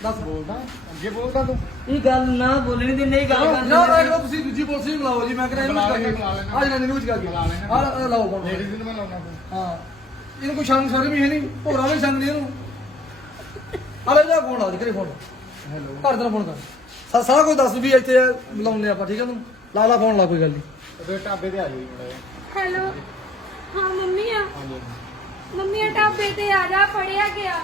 ਦੱਸ ਬੋਲਦਾ। ਅੱਗੇ ਬੋਲਦਾ ਤੂੰ ਇਹ ਗੱਲ ਨਾ ਬੋਲਣੀ ਤੇ ਨਹੀਂ ਗੱਲ ਨਾ ਕਰਨੀ ਨਾ ਤੁਸੀਂ ਦੂਜੀ ਪੁਲਿਸ ਨੂੰ ਬੁਲਾਓ ਜੀ ਮੈਂ ਕਹਿੰਦਾ ਇਹਨੂੰ ਬੁਲਾ ਕਰਕੇ ਲੈਣਾ, ਬੁਲਾ ਲੈਣਾ। ਆ ਜਨਾ ਨਿਊਜ਼ ਕਰਕੇ। ਬੁਲਾ ਲੈਣਾ। ਆ ਲਾਓ ਫੋਨ ਲੇਡੀਜ਼ ਨੂੰ ਮੈਂ ਲਾਉਣਾ ਤੂੰ ਹਾਂ। ਇਹਨੂੰ ਕੋਈ ਸ਼ਰਮ ਸ਼ਰਮ ਹੀ ਹੈ ਨਹੀਂ। ਭੋਰਾ ਵੀ ਸੰਗ ਨਹੀਂ ਇਹਨੂੰ। ਆਲੇ ਜਾ ਫੋਨ ਲਾ ਦੇ ਕਰੇ ਫੋਨ ਹੈਲੋ ਘਰ ਦਾ ਫੋਨ ਕਰ। ਸਾਰਾ ਕੁਝ ਦੱਸ ਵੀ ਇੱਥੇ ਬੁਲਾਉਂਦੇ ਆਪਾਂ ਠੀਕ ਹੈ ਤੂੰ? ਲਾ ਲਾ ਫੋਨ ਲਾ ਕੋਈ ਗੱਲ ਨਹੀਂ ਢਾਬੇ ਤੇ ਆ ਜਾਈ ਮੁੰਡਾ ਹੈਲੋ ਹਾਂ ਮੰਮੀ ਆ। ਹਾਂਜੀ। ਮੰਮੀ ਆ ਢਾਬੇ ਤੇ ਆ ਜਾ, ਫੜਿਆ ਗਿਆ।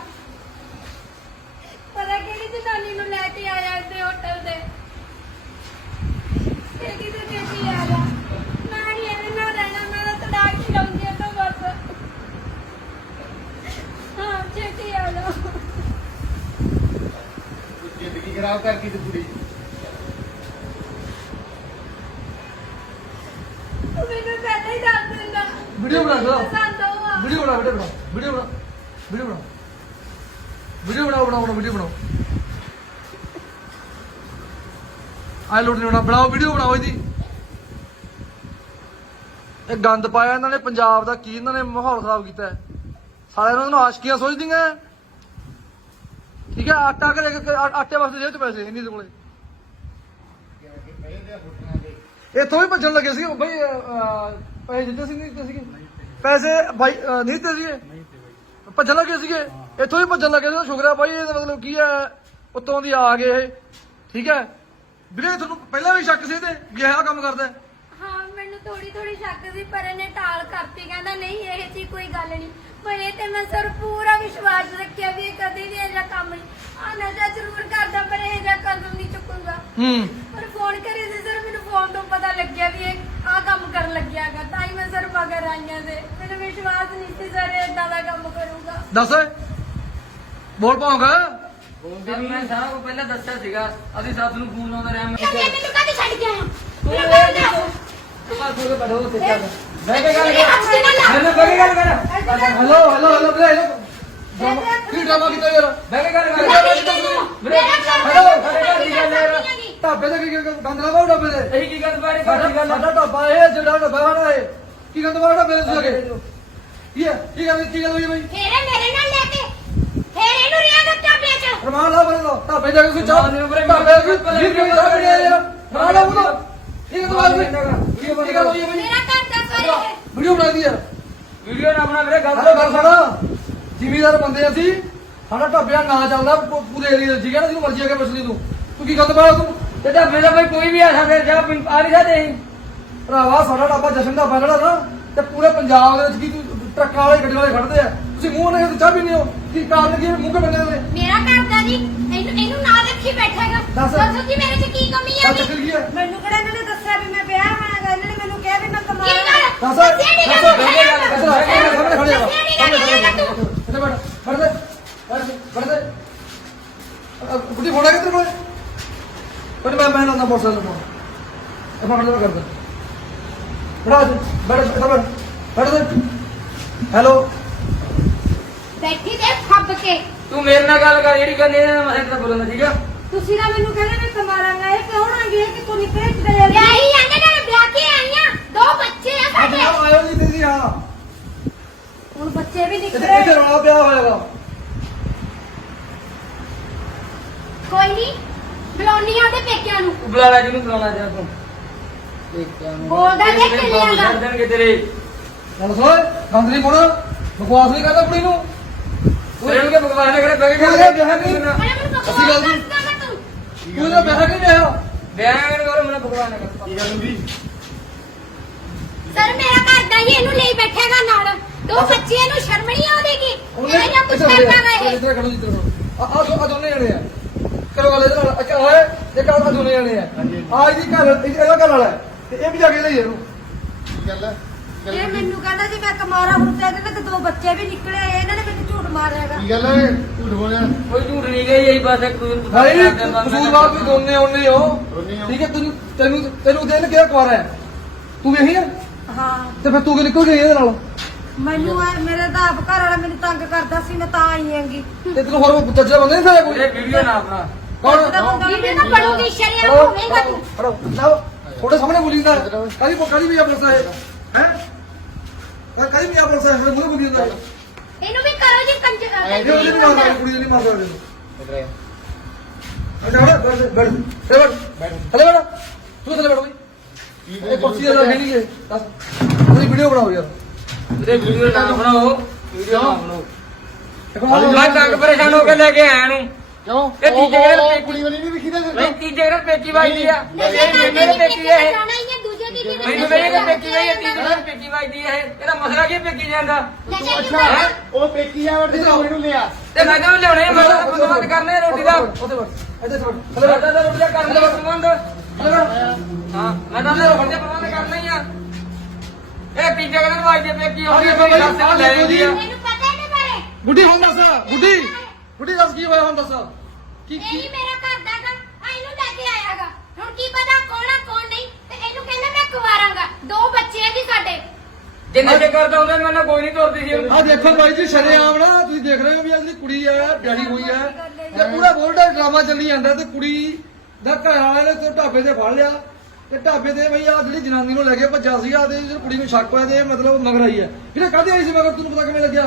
ਪਤਾ ਕਿਹੜੀ ਜਨਾਨੀ ਨੂੰ ਲੈ ਕੇ ਆਇਆ ਇਸ ਹੋਟਲ ਤੇ ਕਿਹਦੀ ਤੇ ਕਿਹਦੀ ਆ ਜਾ? ਮੈਂ ਨਹੀਂ ਇਹਦੇ ਨਾਲ ਰਹਿਣਾ, ਮੈਂ ਤਾਂ ਤੜਾਕ ਹੀ ਲਾਉਂਦੀ ਆ ਤਾਂ ਬਸ। ਹਾਂ ਛੇਤੀ ਆ ਜਾ ਜ਼ਿੰਦਗੀ ਖਰਾਬ ਕਰਤੀ ਤੇ ਪੂਰੀ ਆਈ ਲੋਡ ਨਹੀਂ ਬਣਾ ਬਣਾਓ, ਵੀਡੀਓ ਬਣਾਓ ਇਹਦੀ। ਇਹ ਗੰਦ ਪਾਇਆ ਇਹਨਾਂ ਨੇ, ਪੰਜਾਬ ਦਾ ਕੀ ਇਹਨਾਂ ਨੇ ਮਾਹੌਲ ਖਰਾਬ ਕੀਤਾ ਹੈ। ਸਾਰਿਆਂ ਨੂੰ ਆਸ਼ਕੀਆਂ ਸੋਚਦੀਆਂ ਠੀਕ ਹੈ, ਆਟਾ ਕਰੇ ਆਟੇ ਵਾਸਤੇ ਜੇਬ ਚ ਪੈਸੇ ਨਹੀਂ ਦੇ ਕੋਲੇ ਇੱਥੋਂ ਵੀ ਭੱਜਣ ਲੱਗੇ ਸੀ ਬਈ ਪੈਸੇ ਦਿੱਤੇ ਸੀ, ਨਹੀਂ ਦਿੱਤੇ ਸੀਗੇ। ਪੈਸੇ ਬਾਈ ਨਹੀਂ ਦਿੱਤੇ ਸੀਗੇ। ਭੱਜਣ ਲੱਗੇ ਸੀਗੇ। ਇੱਥੋਂ ਵੀ ਭੱਜਣ ਲੱਗੇ ਸੀ। ਸ਼ੁਕਰ ਹੈ ਬਾਈ, ਇਹਦਾ ਮਤਲਬ ਕੀ ਹੈ, ਉੱਤੋਂ ਦੀ ਆ ਗਏ ਇਹ। ਠੀਕ ਹੈ। ਵੀਰੇ ਤੁਹਾਨੂੰ ਪਹਿਲਾਂ ਵੀ ਸ਼ੱਕ ਸੀ ਤੇ ਵੀ ਇਹ ਆਹ ਕੰਮ ਕਰਦਾ ਹੈ। ਹਾਂ ਮੈਨੂੰ ਥੋੜੀ ਥੋੜੀ ਸ਼ੱਕ ਸੀ ਪਰ ਇਹਨੇ ਟਾਲ ਕਰਤੀ ਕਹਿੰਦਾ ਨਹੀਂ ਇਹ ਜੀ ਕੋਈ ਗੱਲ ਨਹੀਂ। ਪਰ ਇਹ ਤੇ ਮੈਂ ਸਰ ਪੂਰਾ ਵਿਸ਼ਵਾਸ ਰੱਖਿਆ ਵੀ ਇਹ ਕਦੇ ਵੀ ਇਹ ਜਿਹਾ ਕੰਮ ਨਹੀਂ ਆ ਨਸ਼ਾ ਜ਼ਰੂਰ ਕਰਦਾ ਪਰ ਇਹ ਜਿਹਾ ਕਦਮ ਨਹੀਂ ਚੁੱਕੂਗਾ। ਹੂੰ। ਪਰ ਫੋਨ ਕਰੇ ਸੀ ਸਰ ਮੈਨੂੰ ਫੋਨ ਤੋਂ ਪਤਾ ਲੱਗਿਆ ਵੀ ਇਹ ਆ ਕੰਮ ਕਰਨ ਲੱਗਿਆਗਾ ਤਾਂ ਹੀ ਮੈਂ ਸਰ ਮਗਰ ਆਈਆਂ ਤੇ ਮੈਨੂੰ ਵਿਸ਼ਵਾਸ ਨਹੀਂ ਸੀ ਸਰ ਇਹ ਏਦਾਂ ਦਾ ਕੰਮ ਕਰੂਗਾ। ਦੱਸ ਬੋਲ ਪਾਉਂਗਾ ਜਦ ਮੈਂ ਸਾਰਾ ਪਹਿਲਾਂ ਦੱਸਿਆ ਸੀਗਾ। ਅਸੀਂ ਸੱਸ ਨੂੰ ਫੋਨ ਆਉਂਦਾ ਰਿਹਾ ਮੈਂ ਕਹਿੰਦੇ ਮੈਨੂੰ ਕਾਹਦੀ ਛੱਡ ਕੇ ਆਇਆ? ਤੂੰ ਮੈਨੂੰ ਇਹ ਦੇ। ਤੇ। ਚੱਲ ਮੈਂ ਕੀ ਗੱਲ ਕਰ। ਮੈਂ ਕਰ ਹੈਲੋ ਹੈਲੋ ਹੈਲੋ ਹੈਲੋ ਕੀ ਡਰਾਮਾ ਕੀਤਾ ਯਾਰ? ਮੈਂ ਕੀ ਕਰ? ਹੈਲੋ, ਦੀ ਕੀ ਗੰਦ ਢਾਬੇ ਇਹੀ ਕੀ ਬਾਰੇ ਸਾਡਾ ਢਾਬਾ ਇਹ ਜਿਹੜਾ ਢਾਬਾ ਹੈ ਨਾ ਇਹ। ਕੀ ਗੰਦ ਪਾਓ ਢਾਬੇ ਤੁਸੀਂ ਅਗੇ? ਕੀ ਹੈ? ਕੀ ਗੱਲ ਕੀ ਗੱਲ ਹੋਈ ਬਈ? ਫੇਰੇ ਮੇਰੇ ਨਾਲ ਲੈ ਕੇ ਫੇਰ ਇਹਨੂੰ ਰਿਆ ਦਾ ਟਾਬੇ ਚ। ਰਮਾਨ ਲਾ ਬਰੇ ਲੋ ਢਾਬੇ ਜਾ ਕੇ ਤੁਸੀਂ ਚਾਹ ਰਮਾਨ ਨੂੰ ਵੀਰੇ ਢਾਬੇ ਤੁਸੀਂ ਪਹਿਲਾਂ ਵੀਰ ਕੇ ਚਾਹ ਪੀਣੀ ਹੈ ਯਾਰ ਰਮਾਨ ਲਾ ਬੋਲੋ ਕੀ ਗੱਲ ਬਾਤ ਬਈ ਕੀ ਗੱਲ ਹੋਈ ਹੈ ਬਈ ਮੇਰਾ ਘਰ ਦਾ ਸਾਰੇ ਵੀਡੀਓ ਬਣਾ ਦੀ ਯਾਰ ਵੀਡੀਓ ਨਾ ਬਣਾ ਵੀਰੇ ਗੱਲ ਗੱਲ ਕਰ ਸਾਡਾ ਜ਼ਿਮੀਦਾਰ ਬੰਦੇ ਅਸੀਂ। ਸਾਡਾ ਢਾਬਿਆ ਨਾ ਚੱਲਦਾ ਪੂ- ਪੂਰੇ ਏਰੀਆ 'ਚ ਠੀਕ ਹੈ ਨਾ ਜਿਹਨੂੰ ਮਰਜ਼ੀ ਆ ਕੇ ਪੁੱਛ ਲਈ ਤੂੰ। ਤੂੰ ਕੀ ਗੰਦ ਪਾਇਆ ਤੂੰ ਤੇ? ਤਾਂ ਮੇਰਾ ਭਾਈ ਕੋਈ ਵੀ ਆ ਸਕਦਾ ਜਾ ਆ ਨਹੀਂ ਸਕਦੇ ਭਰਾਵਾ ਸਾਡਾ ਢਾਬਾ ਜਸ਼ਨ ਢਾਬਾ ਜਿਹੜਾ ਨਾ। ਤੇ ਪੂਰੇ ਪੰਜਾਬ ਦੇ ਵਿੱਚ ਕੀ ਤੂੰ ਟਰੱਕਾਂ ਵਾਲੇ ਗੱਡੀ ਵਾਲੇ ਖੜਦੇ ਆ। ਤੁਸੀਂ ਮੂੰਹ ਨਹੀਂ ਤੇ ਚਾਹ ਪੀਂਦੇ ਹੋ ਕੀ ਕਾਰਨ ਕੀ ਹੈ? ਮੂੰਹ ਕੇ ਬੰਦੇ ਨੇ ਮੇਰਾ ਘਰ ਦਾ ਜੀ ਇਹਨੂੰ ਇਹਨੂੰ ਨਾਲ ਰੱਖੀ ਬੈਠੇਗਾ ਦੱਸ। ਦੱਸੋ ਜੀ ਮੇਰੇ ਚ ਕੀ ਕਮੀ ਤਾਂ ਹੈ ਚੱਕਰ ਕੀ ਹੈ? ਮੈਨੂੰ ਕਿਹੜਾ ਇਹਨਾਂ ਨੇ ਦੱਸਿਆ ਵੀ ਮੈਂ ਵਿਆਹ ਹੋਣਾਗਾ ਇਹਨਾਂ ਨੇ ਮੈਨੂੰ ਕਿਹਾ ਵੀ ਮੈਂ ਕੀ ਕਮਾਇਆ ਕਰ ਦੱਸ। ਦੱਸਿਆ ਨੀ ਦੱਸ। ਕੇ ਕਰ। ਸਾਹਮਣੇ ਖੜੇ ਹੋ ਤੂੰ। ਇੱਥੇ ਬੈਠ। ਫੜ ਦੇ। ਫੜ ਦੇ। ਫੜ ਦੇ। ਗੁੱਡੀ ਫੋੜਾ ਕਿੱਧਰ ਕੋਲੇ? ਪਰ ਮੈਂ ਮੈਂ ਨਾ ਮੋਟਰਸਾਈਕਲ ਨੂੰ ਇਹ ਫੜ ਦੇ ਕਰਦਾ। ਫੜਾ ਦੇ। ਬੈਠ। ਫੜ ਦੇ। ਹੈਲੋ। ਬੈਠੀ ਤੇ ਫੱਬ ਕੇ। ਤੂੰ ਮੇਰੇ ਨਾਲ ਗੱਲ ਕਰ ਜਿਹੜੀ ਗੱਲ ਇਹਨਾਂ ਨਾਲ ਮੈਂ ਬੋਲਣਾ ਠੀਕ ਆ? ਤੁਸੀਂ ਨਾ ਮੈਨੂੰ ਕਹਿੰਦੇ ਵੀ ਕਮਾਰਾਂਗਾ ਇਹ ਕੌਣ ਆ ਗਏ ਕਿ ਤੂੰ ਨਿਕਲੇ ਚ ਗਏ ਵਿਆਹੀ ਆਂਦੇ ਨਾਲ ਵਿਆਹ ਕੇ ਆਈਆਂ ਦੋ ਬੱਚੇ ਆ ਸਾਡੇ। ਆਇਓ ਜੀ ਦੀਦੀ ਹਾਂ। ਹੁਣ ਬੱਚੇ ਵੀ ਨਿਕਲੇ। ਇੱਥੇ ਰੌਲਾ ਪਿਆ ਹੋਏਗਾ ਕੋਈ ਨਹੀਂ ਬਲੋਨੀਆਂ ਦੇ ਪੇਕਿਆਂ ਨੂੰ। ਬੁਲਾਣਾ ਜਿਹਨੂੰ ਬੁਲਾਉਣਾ ਜਾ ਤੂੰ। ਬੋਲਦਾ ਦੇਖ ਕੇ ਲਿਆਂਦਾ। ਛੱਡ ਦੇਣਗੇ ਤੇਰੇ। ਚੱਲ ਸੋਏ ਗੰਦ ਨਹੀਂ ਪਾਉਣਾ ਬਕਵਾਸ ਨਹੀਂ ਕਰਦਾ ਕੁੜੀ ਨੂੰ। ਨੂੰ ਕਿ ਭਗਵਾਨ ਨੇ ਕਰੇ ਬਹਿ ਕੋਈ ਇਹ ਵਿਆਹ ਨਹੀਂ ਅਸੀਂ ਗੱਲ ਨਾ ਇਹਦਾ ਵਿਆਹ ਕਿਉਂ ਨਹੀਂ ਆਇਆ ਬਿਆਨ ਕਰੋ ਮੈਨੂੰ ਭਗਵਾਨ ਨੇ ਕਰ ਕੀ ਗੱਲ ਹੁੰਦੀ? ਸਰ ਮੇਰਾ ਘਰ ਦਾ ਹੀ ਇਹਨੂੰ ਲਈ ਬੈਠੇਗਾ ਨਾਲ। ਦੋ ਬੱਚੇ ਇਹਨੂੰ ਸ਼ਰਮ ਨਹੀਂ ਆਉਂਦੀਗੀ? ਇਹ ਜਾਂ ਕੁਝ ਕਰਦਾ ਵਾ ਇਹ ਇੱਧਰ ਖੜੋ ਖੜੋ। ਆ ਆ ਦੋਨੇ ਜਣੇ ਆ। ਕਰੋ ਗੱਲ ਇਹਦੇ ਨਾਲ। ਅੱਛਾ ਹੋਏ ਇਹ ਕਾਹ ਦੋਨੇ ਜਣੇ ਆ। ਆ ਇਹਦੀ ਘਰ ਇਹਦਾ ਘਰ ਵਾਲਾ ਤੇ ਇਹ ਵੀ ਜਾ ਕੇ ਲਈ ਇਹਨੂੰ ਕੀ ਗੱਲ ਹੈ? ਇਹ ਮੈਨੂੰ ਕਹਿੰਦਾ ਜੀ ਮੈਂ ਕਮਾਰਾ ਤੇ ਇਹਦੇ ਨਾਲ ਤੇ ਦੋ ਬੱਚੇ ਵੀ ਨਿਕਲੇ ਆਏ ਇਹਨਾਂ ਨੇ ਮੈਨੂੰ ਝੂਠ ਮਾਰਿਆਗਾ ਕੀ ਗੱਲ ਹੈ ਝੂਠ ਬੋਲਿਆ? ਕੋਈ ਝੂਠ ਨਹੀਂ ਗਈ ਇਹੀ ਬਸ ਇੱਕ ਦੂਜੇ ਨੂੰ ਭਾਈ ਪਸੰਦ ਕਰਦੇ ਆ, ਕਸੂਰਵਾਰ ਵੀ ਦੋਨੇ ਉਹਨੇ ਹੋ ਦੋਨੇ ਹੋ। ਠੀਕ ਹੈ ਤੈਨੂੰ ਤੈਨੂੰ ਤੈਨੂੰ ਦਿਨ ਕਿਹਾ ਕੁਆਰਾ ਹੈ? ਤੂੰ ਵੀ ਇਹੀ ਹੈ ਹਾਂ। ਤੇ ਫਿਰ ਤੂੰ ਕਿ ਨਿਕਲ ਗਈ ਇਹਦੇ ਨਾਲ? ਮੈਨੂੰ ਐ- ਮੇਰੇ ਦਾ ਆਪ ਘਰ ਵਾਲਾ ਮੈਨੂੰ ਤੰਗ ਕਰਦਾ ਸੀ ਮੈਂ ਤਾਂ ਆਈ ਆਂਗੀ ਤੇ ਤੈਨੂੰ ਹੋਰ ਚੱਜਾ ਬੰਦੇ ਨਹੀਂ ਕੋਈ? ਇਹ ਵੀਡੀਓ ਨਾ ਆਪਣਾ। ਕੌਣ? ਉਹਦਾ ਬੰਦਾ ਵੀਡੀਓ ਨਾ ਬਣੂਗੀ ਸ਼ਰੀਆ ਹੋਵੇਗਾ ਤੂੰ। ਖੜੋ, ਨਾ ਥੋੜੇ ਸਾਹਮਣੇ ਬੋਲੀ ਜਾਂਦਾ। ਕਾਦੀ ਕਾਦੀ ਵੀ ਆ ਬੋਲਦਾ ਹੈ ਹੈ? ਕਾਦੀ ਵੀ ਆ ਬੋਲਦਾ ਹੈ ਮੂੰਹ ਬੋਲੀ ਜਾਂਦਾ ਇਹਨੂੰ ਵੀ ਕਰੋ ਜੀ ਕੰਜ ਇਹ ਉਹਦੀ ਨਹੀਂ ਮਾਰਦਾ ਕੁੜੀ ਦੀ ਨਹੀਂ ਮਾਰਦਾ ਉਹਨੂੰ ਇਧਰ ਆ ਅੱਛਾ ਬੜਾ ਬੈਠ ਬੈਠ ਤੇ ਬੈਠ ਥੱਲੇ ਬੈਠ ਤੂੰ ਥੱਲੇ ਬੈਠ ਬਈ ਕੀ ਇਹ ਕੁਰਸੀ ਦਾ ਨਹੀਂ ਹੈ ਦੱਸ ਤੁਸੀਂ ਵੀਡੀਓ ਬਣਾਓ ਯਾਰ ਵੀਰੇ ਵੀਡੀਓ ਨਾ ਬਣਾਓ ਵੀਡੀਓ ਨਾ ਬਣਾਓ ਇੱਕ ਵਾਰ ਮੈਂ ਤੰਗ ਪਰੇਸ਼ਾਨ ਹੋ ਕੇ ਲੈ ਕੇ ਆਇਆ ਨੂੰ ਕਿਉਂ ਇਹ ਤੀਜੇ ਉਹ ਪੇਕੀ- ਕੁੜੀ ਵਾਲੀ ਨਹੀਂ ਵਿਖੀ ਨਾ ਨਹੀਂ ਤੀਜੇ ਦਿਨ ਪੇਕੀ ਵੱਜਦੀ ਆ ਮੇਰੇ ਨਹੀਂ ਪੇਕੀ ਹੈ ਦੀ ਮੈਨੂੰ ਕਹੇ ਕਿ ਪੇਕੀ ਗਈ ਹੈ ਤੀਜੇ ਦਿਨ ਪੇਕੀ ਵੱਜਦੀ ਹੈ ਇਹ। ਇਹਦਾ ਮਸਲਾ ਕੀ ਪੇਕੀ ਜਾਂਦਾ ਅੱਛਾ? ਉਹ ਪੇਕੀ ਆ ਵਰਤੇ ਕੁੜੀ ਨੂੰ ਲਿਆ। ਤੇ ਮੈਂ ਕਿਹਾ ਲਿਆਉਣੇ ਮੈਂ ਤਾਂ ਬੰਦੋਬਸਤ ਕਰਨੇ ਰੋਟੀ ਦਾ। ਉੱਥੇ ਬੈਠ ਇੱਥੇ ਮੈਂ ਬੈਠ ਤਾਂ ਰੋਟੀ ਦਾ ਕਰਨ ਦਾ ਪ੍ਰਬੰਧ ਹਾਂ ਮੈਂ ਤਾਂ ਲੈ ਰੋਟੀ ਦਾ ਪ੍ਰਬੰਧ ਕਰਨਾ ਹੀ ਆ। ਇਹ ਤੀਜੇ ਦਿਨ ਵੱਜਦੀ ਪੇਕੀ ਹੋ ਗਈ ਲੈ ਜਾਂਦੀ ਆ। ਮੈਨੂੰ ਪਤਾ ਹੀ ਨਹੀਂ ਬਾਰੇ। ਗੁੱਡੀ ਹੁਣ ਦੱਸ ਗੁੱਡੀ ਗੁੱਡੀ ਦੱਸ ਕੀ ਹੋਇਆ ਹੁਣ ਦੱਸ। ਕੀ ਕੀ ਮੇਰਾ ਘਰ ਦਾ ਗਾ। ਕੀ ਪਤਾ ਕੌਣ ਆ ਕੌਣ ਨਹੀਂ ਤੇ ਇਹਨੂੰ ਕਹਿੰਦਾ ਮੈਂ ਕੁਵਾਰਾਂਗਾ ਦੋ ਬੱਚੇ ਆ ਜੀ ਸਾਡੇ। ਜੇ ਨਸ਼ੇ ਕਰਦਾ ਹੁੰਦਾ ਮੈਨੂੰ ਕੋਈ ਨਹੀਂ ਤੁਰਦੀ ਸੀ। ਉਹਨੂੰ ਆ ਦੇਖੋ ਬਾਈ ਜੀ ਸ਼ਰੇਆਮ ਨਾ ਤੁਸੀਂ ਦੇਖ ਰਹੇ ਹੋ ਵੀ ਅਗਲੀ ਕੁੜੀ ਹੈ ਵਿਆਹੀ ਹੋਈ ਹੈ। ਤੇ ਪੂਰਾ ਬੋਲਡਾ ਡਰਾਮਾ ਚੱਲੀ ਜਾਂਦਾ ਤੇ ਕੁੜੀ ਦਾ ਘਰ ਵਾਲੇ ਨੇ ਤੇ ਢਾਬੇ ਤੇ ਫੜ ਲਿਆ। ਤੇ ਢਾਬੇ ਤੇ ਬਈ ਆ ਜਿਹੜੀ ਜਨਾਨੀ ਨੂੰ ਲੈ ਕੇ ਭੱਜਾ ਸੀਗਾ ਤੇ ਕੁੜੀ ਨੂੰ ਸ਼ੱਕ ਹੋਇਆ ਤੇ ਇਹ ਮਤਲਬ ਮਗਰ ਆਈ ਹੈ। ਕਿਹਨੇ ਕਾਹਦੇ ਆਈ ਸੀ ਮਗਰ? ਤੁਹਾਨੂੰ ਪਤਾ ਕਿਵੇਂ ਲੱਗਿਆ?